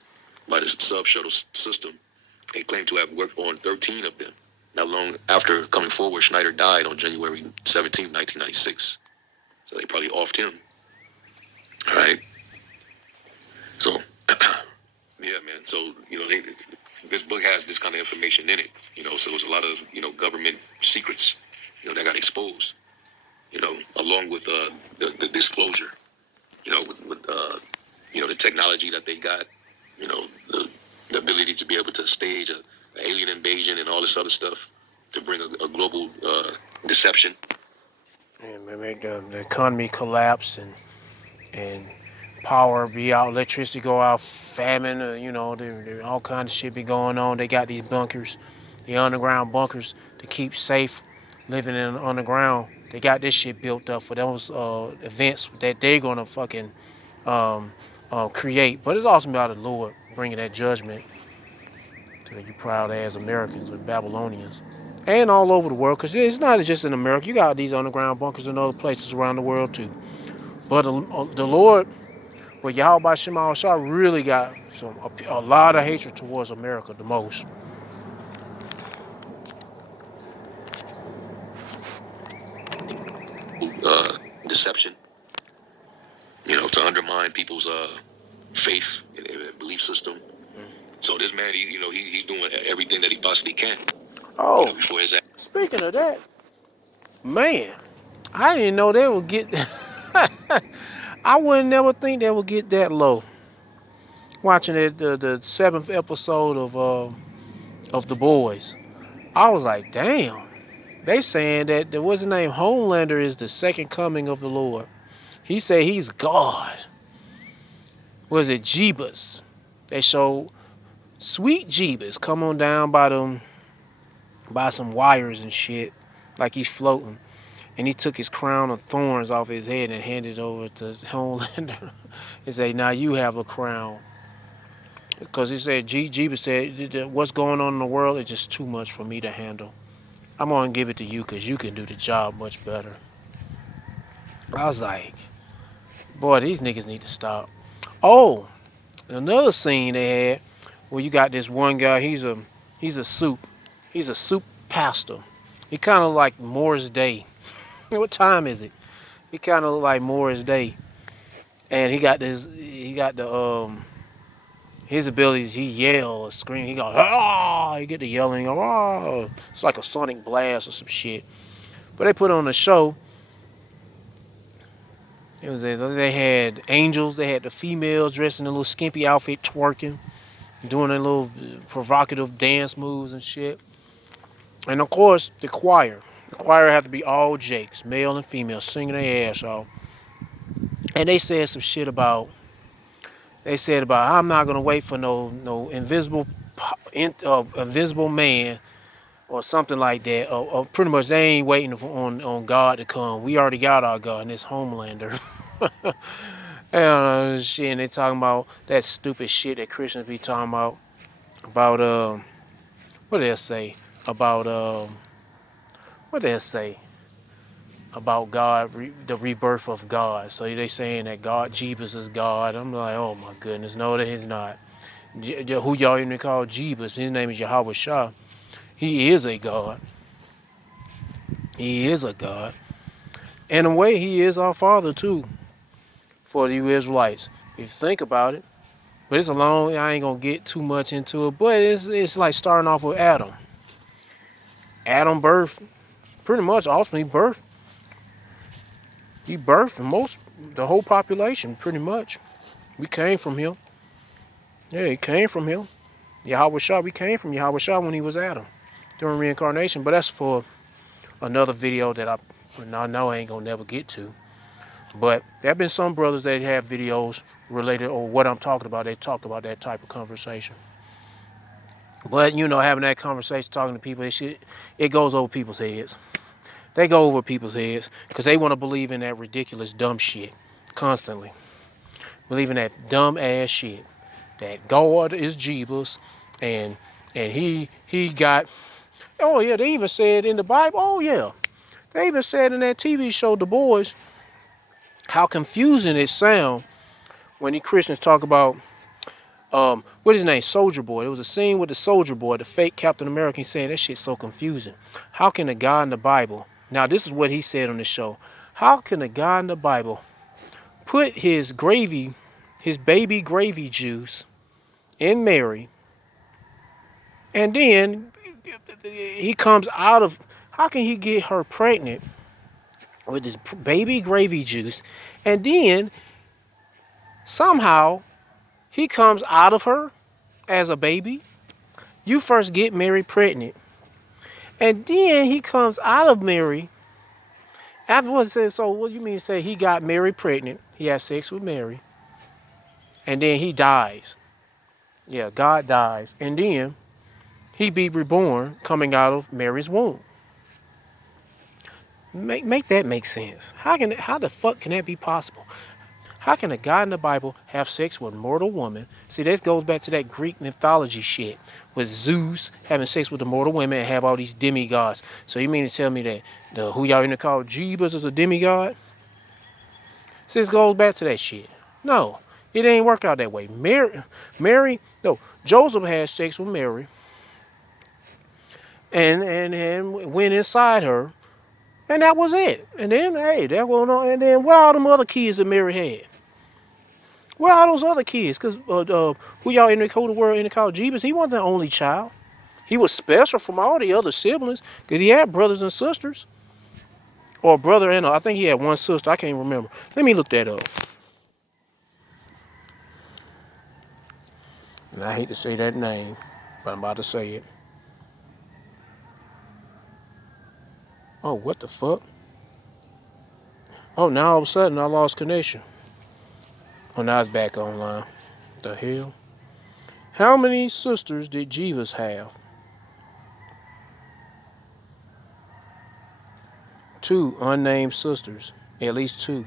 by the sub-shuttle system, and claimed to have worked on 13 of them. Not long after coming forward, Schneider died on January 17, 1996. So they probably offed him. All right. So, yeah, man. So, this book has this kind of information in it, so there's a lot of, government secrets, that got exposed, along with the disclosure, with the technology that they got, the ability to be able to stage an alien invasion and all this other stuff to bring a global deception. And make the economy collapse and power be out, electricity go out, famine, there all kinds of shit be going on. They got these bunkers, the underground bunkers to keep safe living in the underground. They got this shit built up for those events that they're gonna fucking create. But it's also about the Lord bringing that judgment to you proud ass Americans with Babylonians. And all over the world, because it's not just in America. You got these underground bunkers in other places around the world too. But the Lord, but Yahweh Shema Shah really got a lot of hatred towards America, the most. Deception, to undermine people's faith and belief system. So this man, he's doing everything that he possibly can. Oh, Before his act. Speaking of that, man, I didn't know they would get. I would never think they would get that low. Watching the 7th episode of The Boys, I was like, damn. They saying that what's his name, Homelander is the second coming of the Lord. He said he's God. Was it Jeebus? They show sweet Jeebus come on down by some wires and shit, like he's floating. And he took his crown of thorns off his head and handed it over to Homelander. He said, now you have a crown. Because he said, Jeebus said, what's going on in the world is just too much for me to handle. I'm going to give it to you because you can do the job much better. I was like, boy, these niggas need to stop. Oh, another scene they had where you got this one guy, he's a soup pastor. He kind of like Morris Day. What time is it? He kind of like Morris Day. And he got his abilities, he yell or scream, he goes, ah, you get the yelling, ah, it's like a sonic blast or some shit. But they put on a show. They had angels, they had the females dressed in a little skimpy outfit twerking, doing their little provocative dance moves and shit. And of course, the choir. The choir had to be all Jakes, male and female, singing their ass off. And they said some shit about, I'm not gonna wait for no invisible man or something like that. Or pretty much they ain't waiting on God to come. We already got our God, and it's Homelander. And shit, and they talking about that stupid shit that Christians be talking about what they say about what they say about God, the rebirth of God. So they saying that God, Jeebus is God. I'm like, oh my goodness, no, that he's not. Who y'all even call Jeebus? His name is Yahweh Shah. He is a God. He is a God. In a way, he is our Father too, for the Israelites. If you think about it. But it's I ain't gonna get too much into it, but it's like starting off with Adam. Adam birthed, pretty much ultimately birthed. He birthed the whole population, pretty much. We came from him. Yeah, he came from him. Yahweh Shah, we came from Yahweh Shah when he was Adam, during reincarnation. But that's for another video that I know I ain't gonna never get to. But there have been some brothers that have videos related, or what I'm talking about, they talked about that type of conversation. But, having that conversation, talking to people, it goes over people's heads. They go over people's heads because they want to believe in that ridiculous dumb shit constantly. Believe in that dumb ass shit. That God is Jeebus and he got, oh yeah, they even said in the Bible, oh yeah, They even said in that TV show, The Boys, how confusing it sound when the Christians talk about what his name, Soldier Boy. There was a scene with the Soldier Boy, the fake Captain America. He's saying that shit's so confusing. How can a guy in the Bible? Now this is what he said on the show. How can a guy in the Bible put his gravy, his baby gravy juice, in Mary, and then he comes out of? How can he get her pregnant with his baby gravy juice, and then somehow he comes out of her as a baby? You first get Mary pregnant, and then he comes out of Mary. Afterwards, it says, so what do you mean to say he got Mary pregnant? He had sex with Mary, and then he dies. Yeah, God dies, and then he be reborn coming out of Mary's womb. Make that make sense. How the fuck can that be possible? How can a guy in the Bible have sex with a mortal woman? See, this goes back to that Greek mythology shit with Zeus having sex with the mortal women and have all these demigods. So you mean to tell me that who y'all into call Jeebus is a demigod? See, this goes back to that shit. No, it ain't work out that way. Joseph had sex with Mary and went inside her, and that was it. And then, hey, that went on. And then what all them other kids that Mary had? Where are those other kids? Because who y'all in the whole world in the call Jeebus, he wasn't the only child. He was special from all the other siblings because he had brothers and sisters. Or a brother and I think he had one sister. I can't remember. Let me look that up. And I hate to say that name, but I'm about to say it. Oh, what the fuck? Oh, now all of a sudden I lost connection. Oh, now it's back online. The hell? How many sisters did Jesus have? 2 unnamed sisters. At least 2.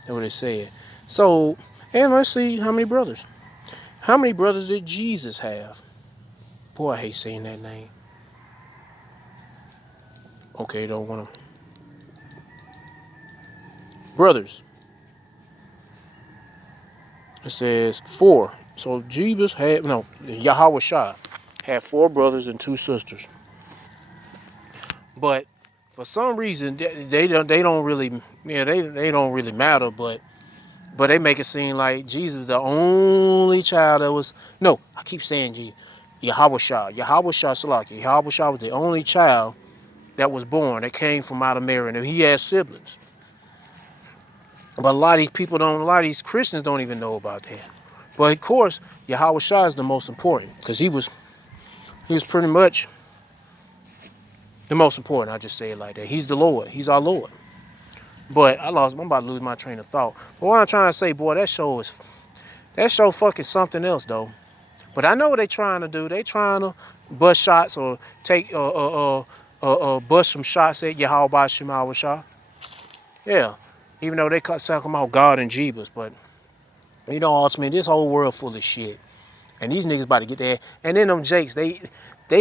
That's what it said. So, and let's see how many brothers. How many brothers did Jesus have? Boy, I hate saying that name. Okay, don't want to. Brothers. It says 4. So Jesus had, Yahweh Shah had 4 brothers and 2 sisters. But for some reason they don't really matter, but they make it seem like Jesus was the only child that was, no, I keep saying Yahweh Shah Salaki. Yahweh Shah was the only child that was born that came from out of Mary, and he had siblings. But a lot of these Christians don't even know about that. But of course, Yahweh Shah is the most important because he was pretty much the most important. I just say it like that. He's the Lord. He's our Lord. But I'm about to lose my train of thought. But what I'm trying to say, boy, that show fucking something else though. But I know what they're trying to do. They trying to bust shots or take bust some shots at Yahweh Shah. Yeah. Even though they talking about God and Jeebus, but ultimately this whole world full of shit. And these niggas about to get there. And then them Jakes, they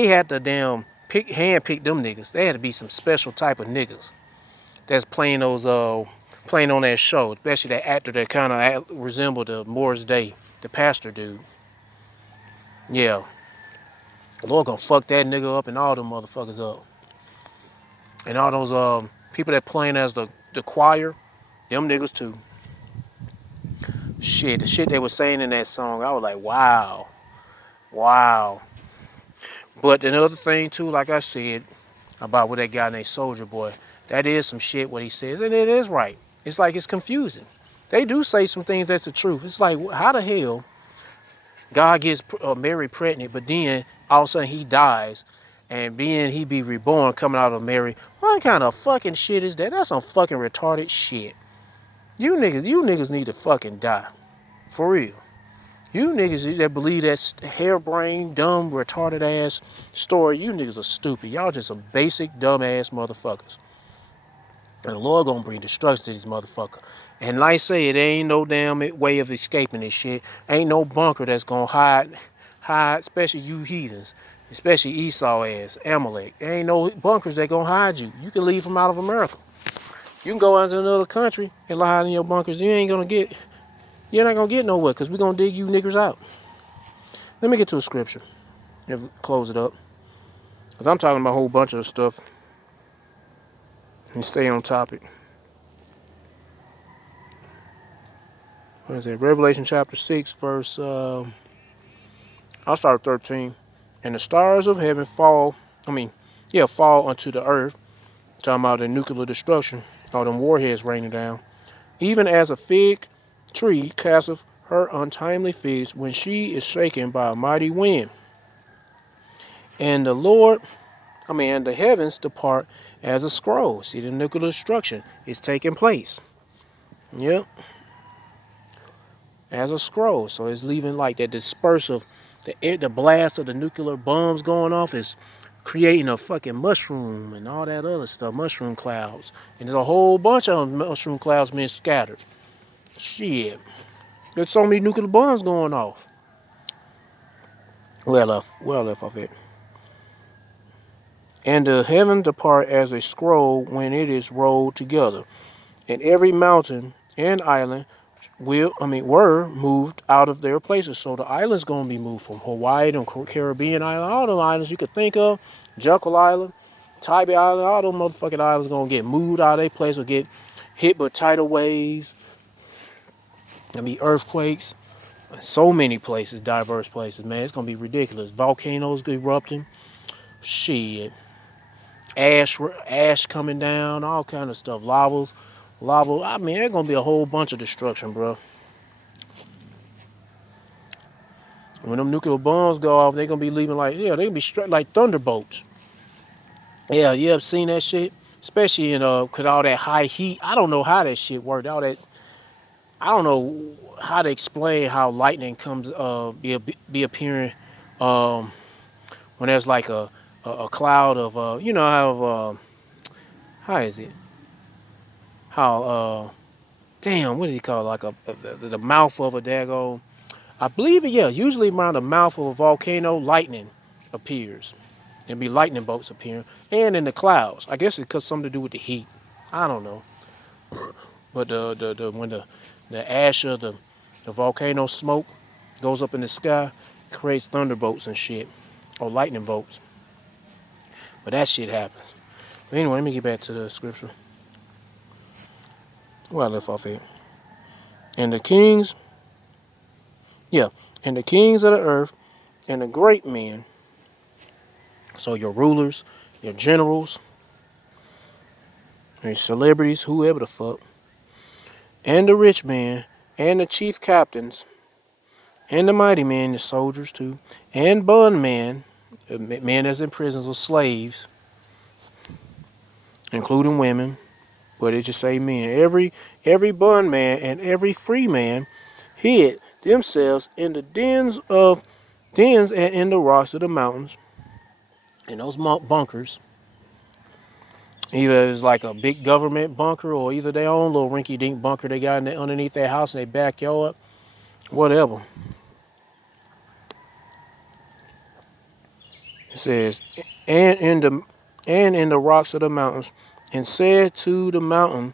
had to damn hand pick them niggas. They had to be some special type of niggas that's playing on that show, especially that actor that kind of resembled the Morris Day, the pastor dude. Yeah, the Lord gonna fuck that nigga up and all them motherfuckers up, and all those people that playing as the choir, them niggas too. Shit, the shit they were saying in that song, I was like, wow. But another thing too, like I said, about what that guy named Soldier Boy, that is some shit what he says, and it is right. It's like it's confusing. They do say some things that's the truth. It's like, how the hell God gets Mary pregnant, but then all of a sudden he dies, and then he be reborn coming out of Mary? What kind of fucking shit is that? That's some fucking retarded shit. You niggas need to fucking die. For real. You niggas that believe that harebrained, dumb, retarded ass story, you niggas are stupid. Y'all just some basic, dumb ass motherfuckers. And the Lord gonna bring destruction to these motherfuckers. And like I say, there ain't no damn way of escaping this shit. Ain't no bunker that's gonna hide, especially you heathens. especially Esau ass, Amalek. There ain't no bunkers that gonna hide you. You can leave from out of America. You can go out to another country and hide in your bunkers. You're not gonna get nowhere because we're gonna dig you niggers out. Let me get to a scripture and close it up. Because I'm talking about a whole bunch of stuff and stay on topic. What is it? Revelation chapter 6, verse, I'll start at 13. And the stars of heaven fall unto the earth. Talking about the nuclear destruction, all them warheads raining down. Even as a fig tree casteth her untimely figs when she is shaken by a mighty wind. And the heavens depart as a scroll. See, the nuclear destruction is taking place. Yep. As a scroll. So it's leaving like that disperse of the blast of the nuclear bombs going off is creating a fucking mushroom and all that other stuff, mushroom clouds. And there's a whole bunch of mushroom clouds being scattered. Shit. There's so many nuclear bombs going off. Well left off it. And the heaven depart as a scroll when it is rolled together. And every mountain and island were moved out of their places. So the island's going to be moved from Hawaii to Caribbean island, all the islands you could think of, Jekyll Island, Tybee Island, all those motherfucking islands going to get moved out of their place or get hit by tidal waves. There'll be earthquakes. So many places, diverse places, man. It's going to be ridiculous. Volcanoes erupting. Shit. Ash coming down, all kind of stuff. Lava. I mean, there's going to be a whole bunch of destruction, bro. When them nuclear bombs go off, they're going to be leaving they're going to be straight like thunderbolts. Yeah, you have seen that shit? Especially cause all that high heat. I don't know how that shit worked. I don't know how to explain how lightning comes be appearing when there's like a cloud of how is it? How damn, what do you call it? Like the mouth of a daggone. I believe it, yeah. Usually around the mouth of a volcano, lightning appears. There'll be lightning bolts appearing. And in the clouds. I guess it's because something to do with the heat. I don't know. But when the ash of the volcano smoke goes up in the sky, it creates thunderbolts and shit. Or lightning bolts. But that shit happens. But anyway, let me get back to the scripture. Where I left off here. And the kings of the earth and the great men, so your rulers, your generals, your celebrities, whoever the fuck, and the rich men, and the chief captains, and the mighty men, the soldiers too, and bondmen, men as in prisons or slaves, including women, but it just say men. Every bondman and every free man hid themselves in the dens and in the rocks of the mountains, in those bunkers. Either it's like a big government bunker or either their own little rinky-dink bunker they got underneath their house in their backyard, whatever. It says, and in the rocks of the mountains, and said to the mountain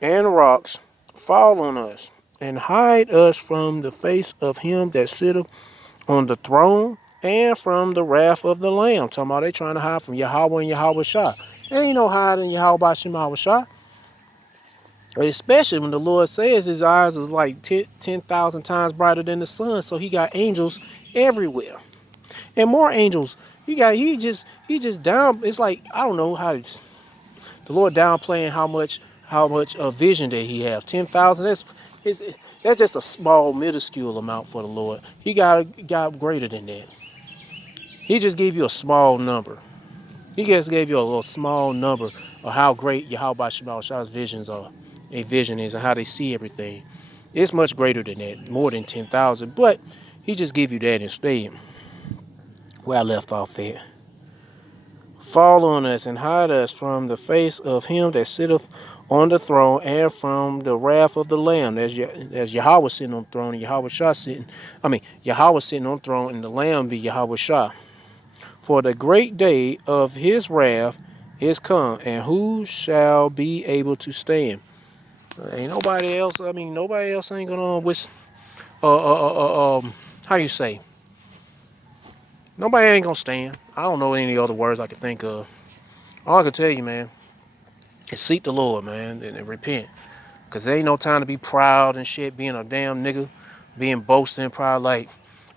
and rocks, fall on us and hide us from the face of him that sitteth on the throne and from the wrath of the Lamb. Talking about they trying to hide from Yahweh and Yahweh Shah. There ain't no hiding Yahweh Shem Yahweh Shah. Especially when the Lord says his eyes is like 10,000 times brighter than the sun. So he got angels everywhere. And more angels. He just down. It's like, I don't know how the Lord downplaying how much vision that he has. 10,000, that's just a small, minuscule amount for the Lord. He got greater than that. He just gave you a small number. He just gave you a little small number of how great Yahweh Shema Shah's vision is and how they see everything. It's much greater than that, more than 10,000. But he just gave you that instead. Where I left off at. Fall on us and hide us from the face of him that sitteth on the throne and from the wrath of the Lamb. There's Yahweh sitting on the throne and Yahweh sitting on the throne and the Lamb be Yahweh Shah. For the great day of his wrath is come, and who shall be able to stand? Ain't nobody else. I mean, nobody else ain't gonna how you say? Nobody ain't gonna stand. I don't know any other words I can think of. All I can tell you, man, is seek the Lord, man, and repent. Cause there ain't no time to be proud and shit, being a damn nigga, being boasting, proud like,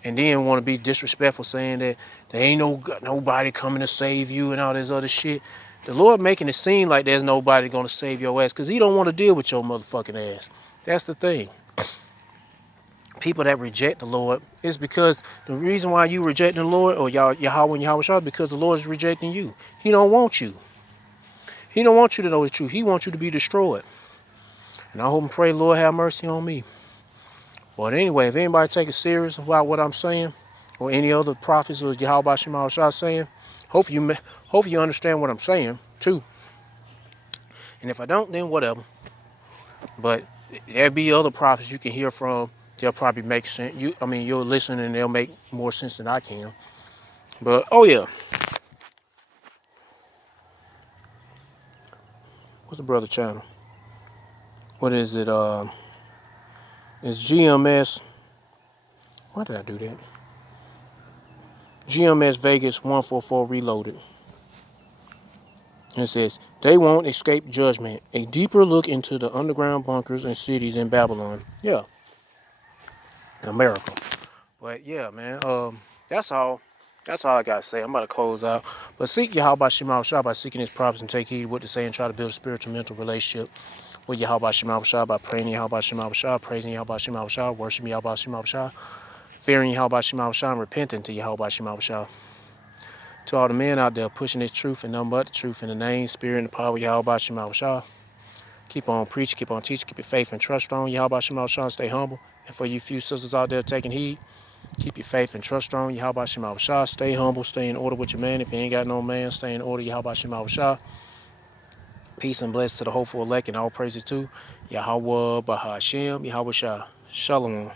and then want to be disrespectful, saying that there ain't nobody coming to save you and all this other shit. The Lord making it seem like there's nobody gonna save your ass, cause He don't want to deal with your motherfucking ass. That's the thing. People that reject the Lord is because the reason why you rejecting the Lord or Yahweh and Yahweh Shah, because the Lord is rejecting you. He don't want you. He don't want you to know the truth. He wants you to be destroyed. And I hope and pray, Lord, have mercy on me. But anyway, if anybody take it serious about what I'm saying, or any other prophets or Yahweh Shema Shah saying, hope you understand what I'm saying too. And if I don't, then whatever. But there'll be other prophets you can hear from. They'll probably make sense. You'll listen and they'll make more sense than I can. But oh yeah, what's the brother channel? What is it? It's GMS. Why did I do that? GMS Vegas 144 Reloaded. And it says, they won't escape judgment. A deeper look into the underground bunkers and cities in Babylon. Yeah. In America. But yeah, man. That's all. That's all I gotta say. I'm about to close out. But seek Yahweh Shema Shah by seeking His prophets and take heed what to say and try to build a spiritual mental relationship with Yahweh Shema Shah by praying Yahweh Shema Shah, praising Yahweh Shema Shah, worshiping Yahweh Shema Shah, fearing Yahweh Shema Shah, and repenting to Yahweh Shema Shah. To all the men out there pushing this truth and nothing but the truth in the name, spirit, and the power of Yahweh Shema Shah. Keep on preaching, keep on teaching, keep your faith and trust strong. Yahweh Shema Shah, stay humble. And for you few sisters out there taking heed, keep your faith and trust strong. Yahweh Shema Shah, stay humble, stay in order with your man. If you ain't got no man, stay in order. Yahweh Shema Shah. Peace and bless to the hopeful elect and all praises to Yahweh Bahashem, Yahweh Shah. Shalom.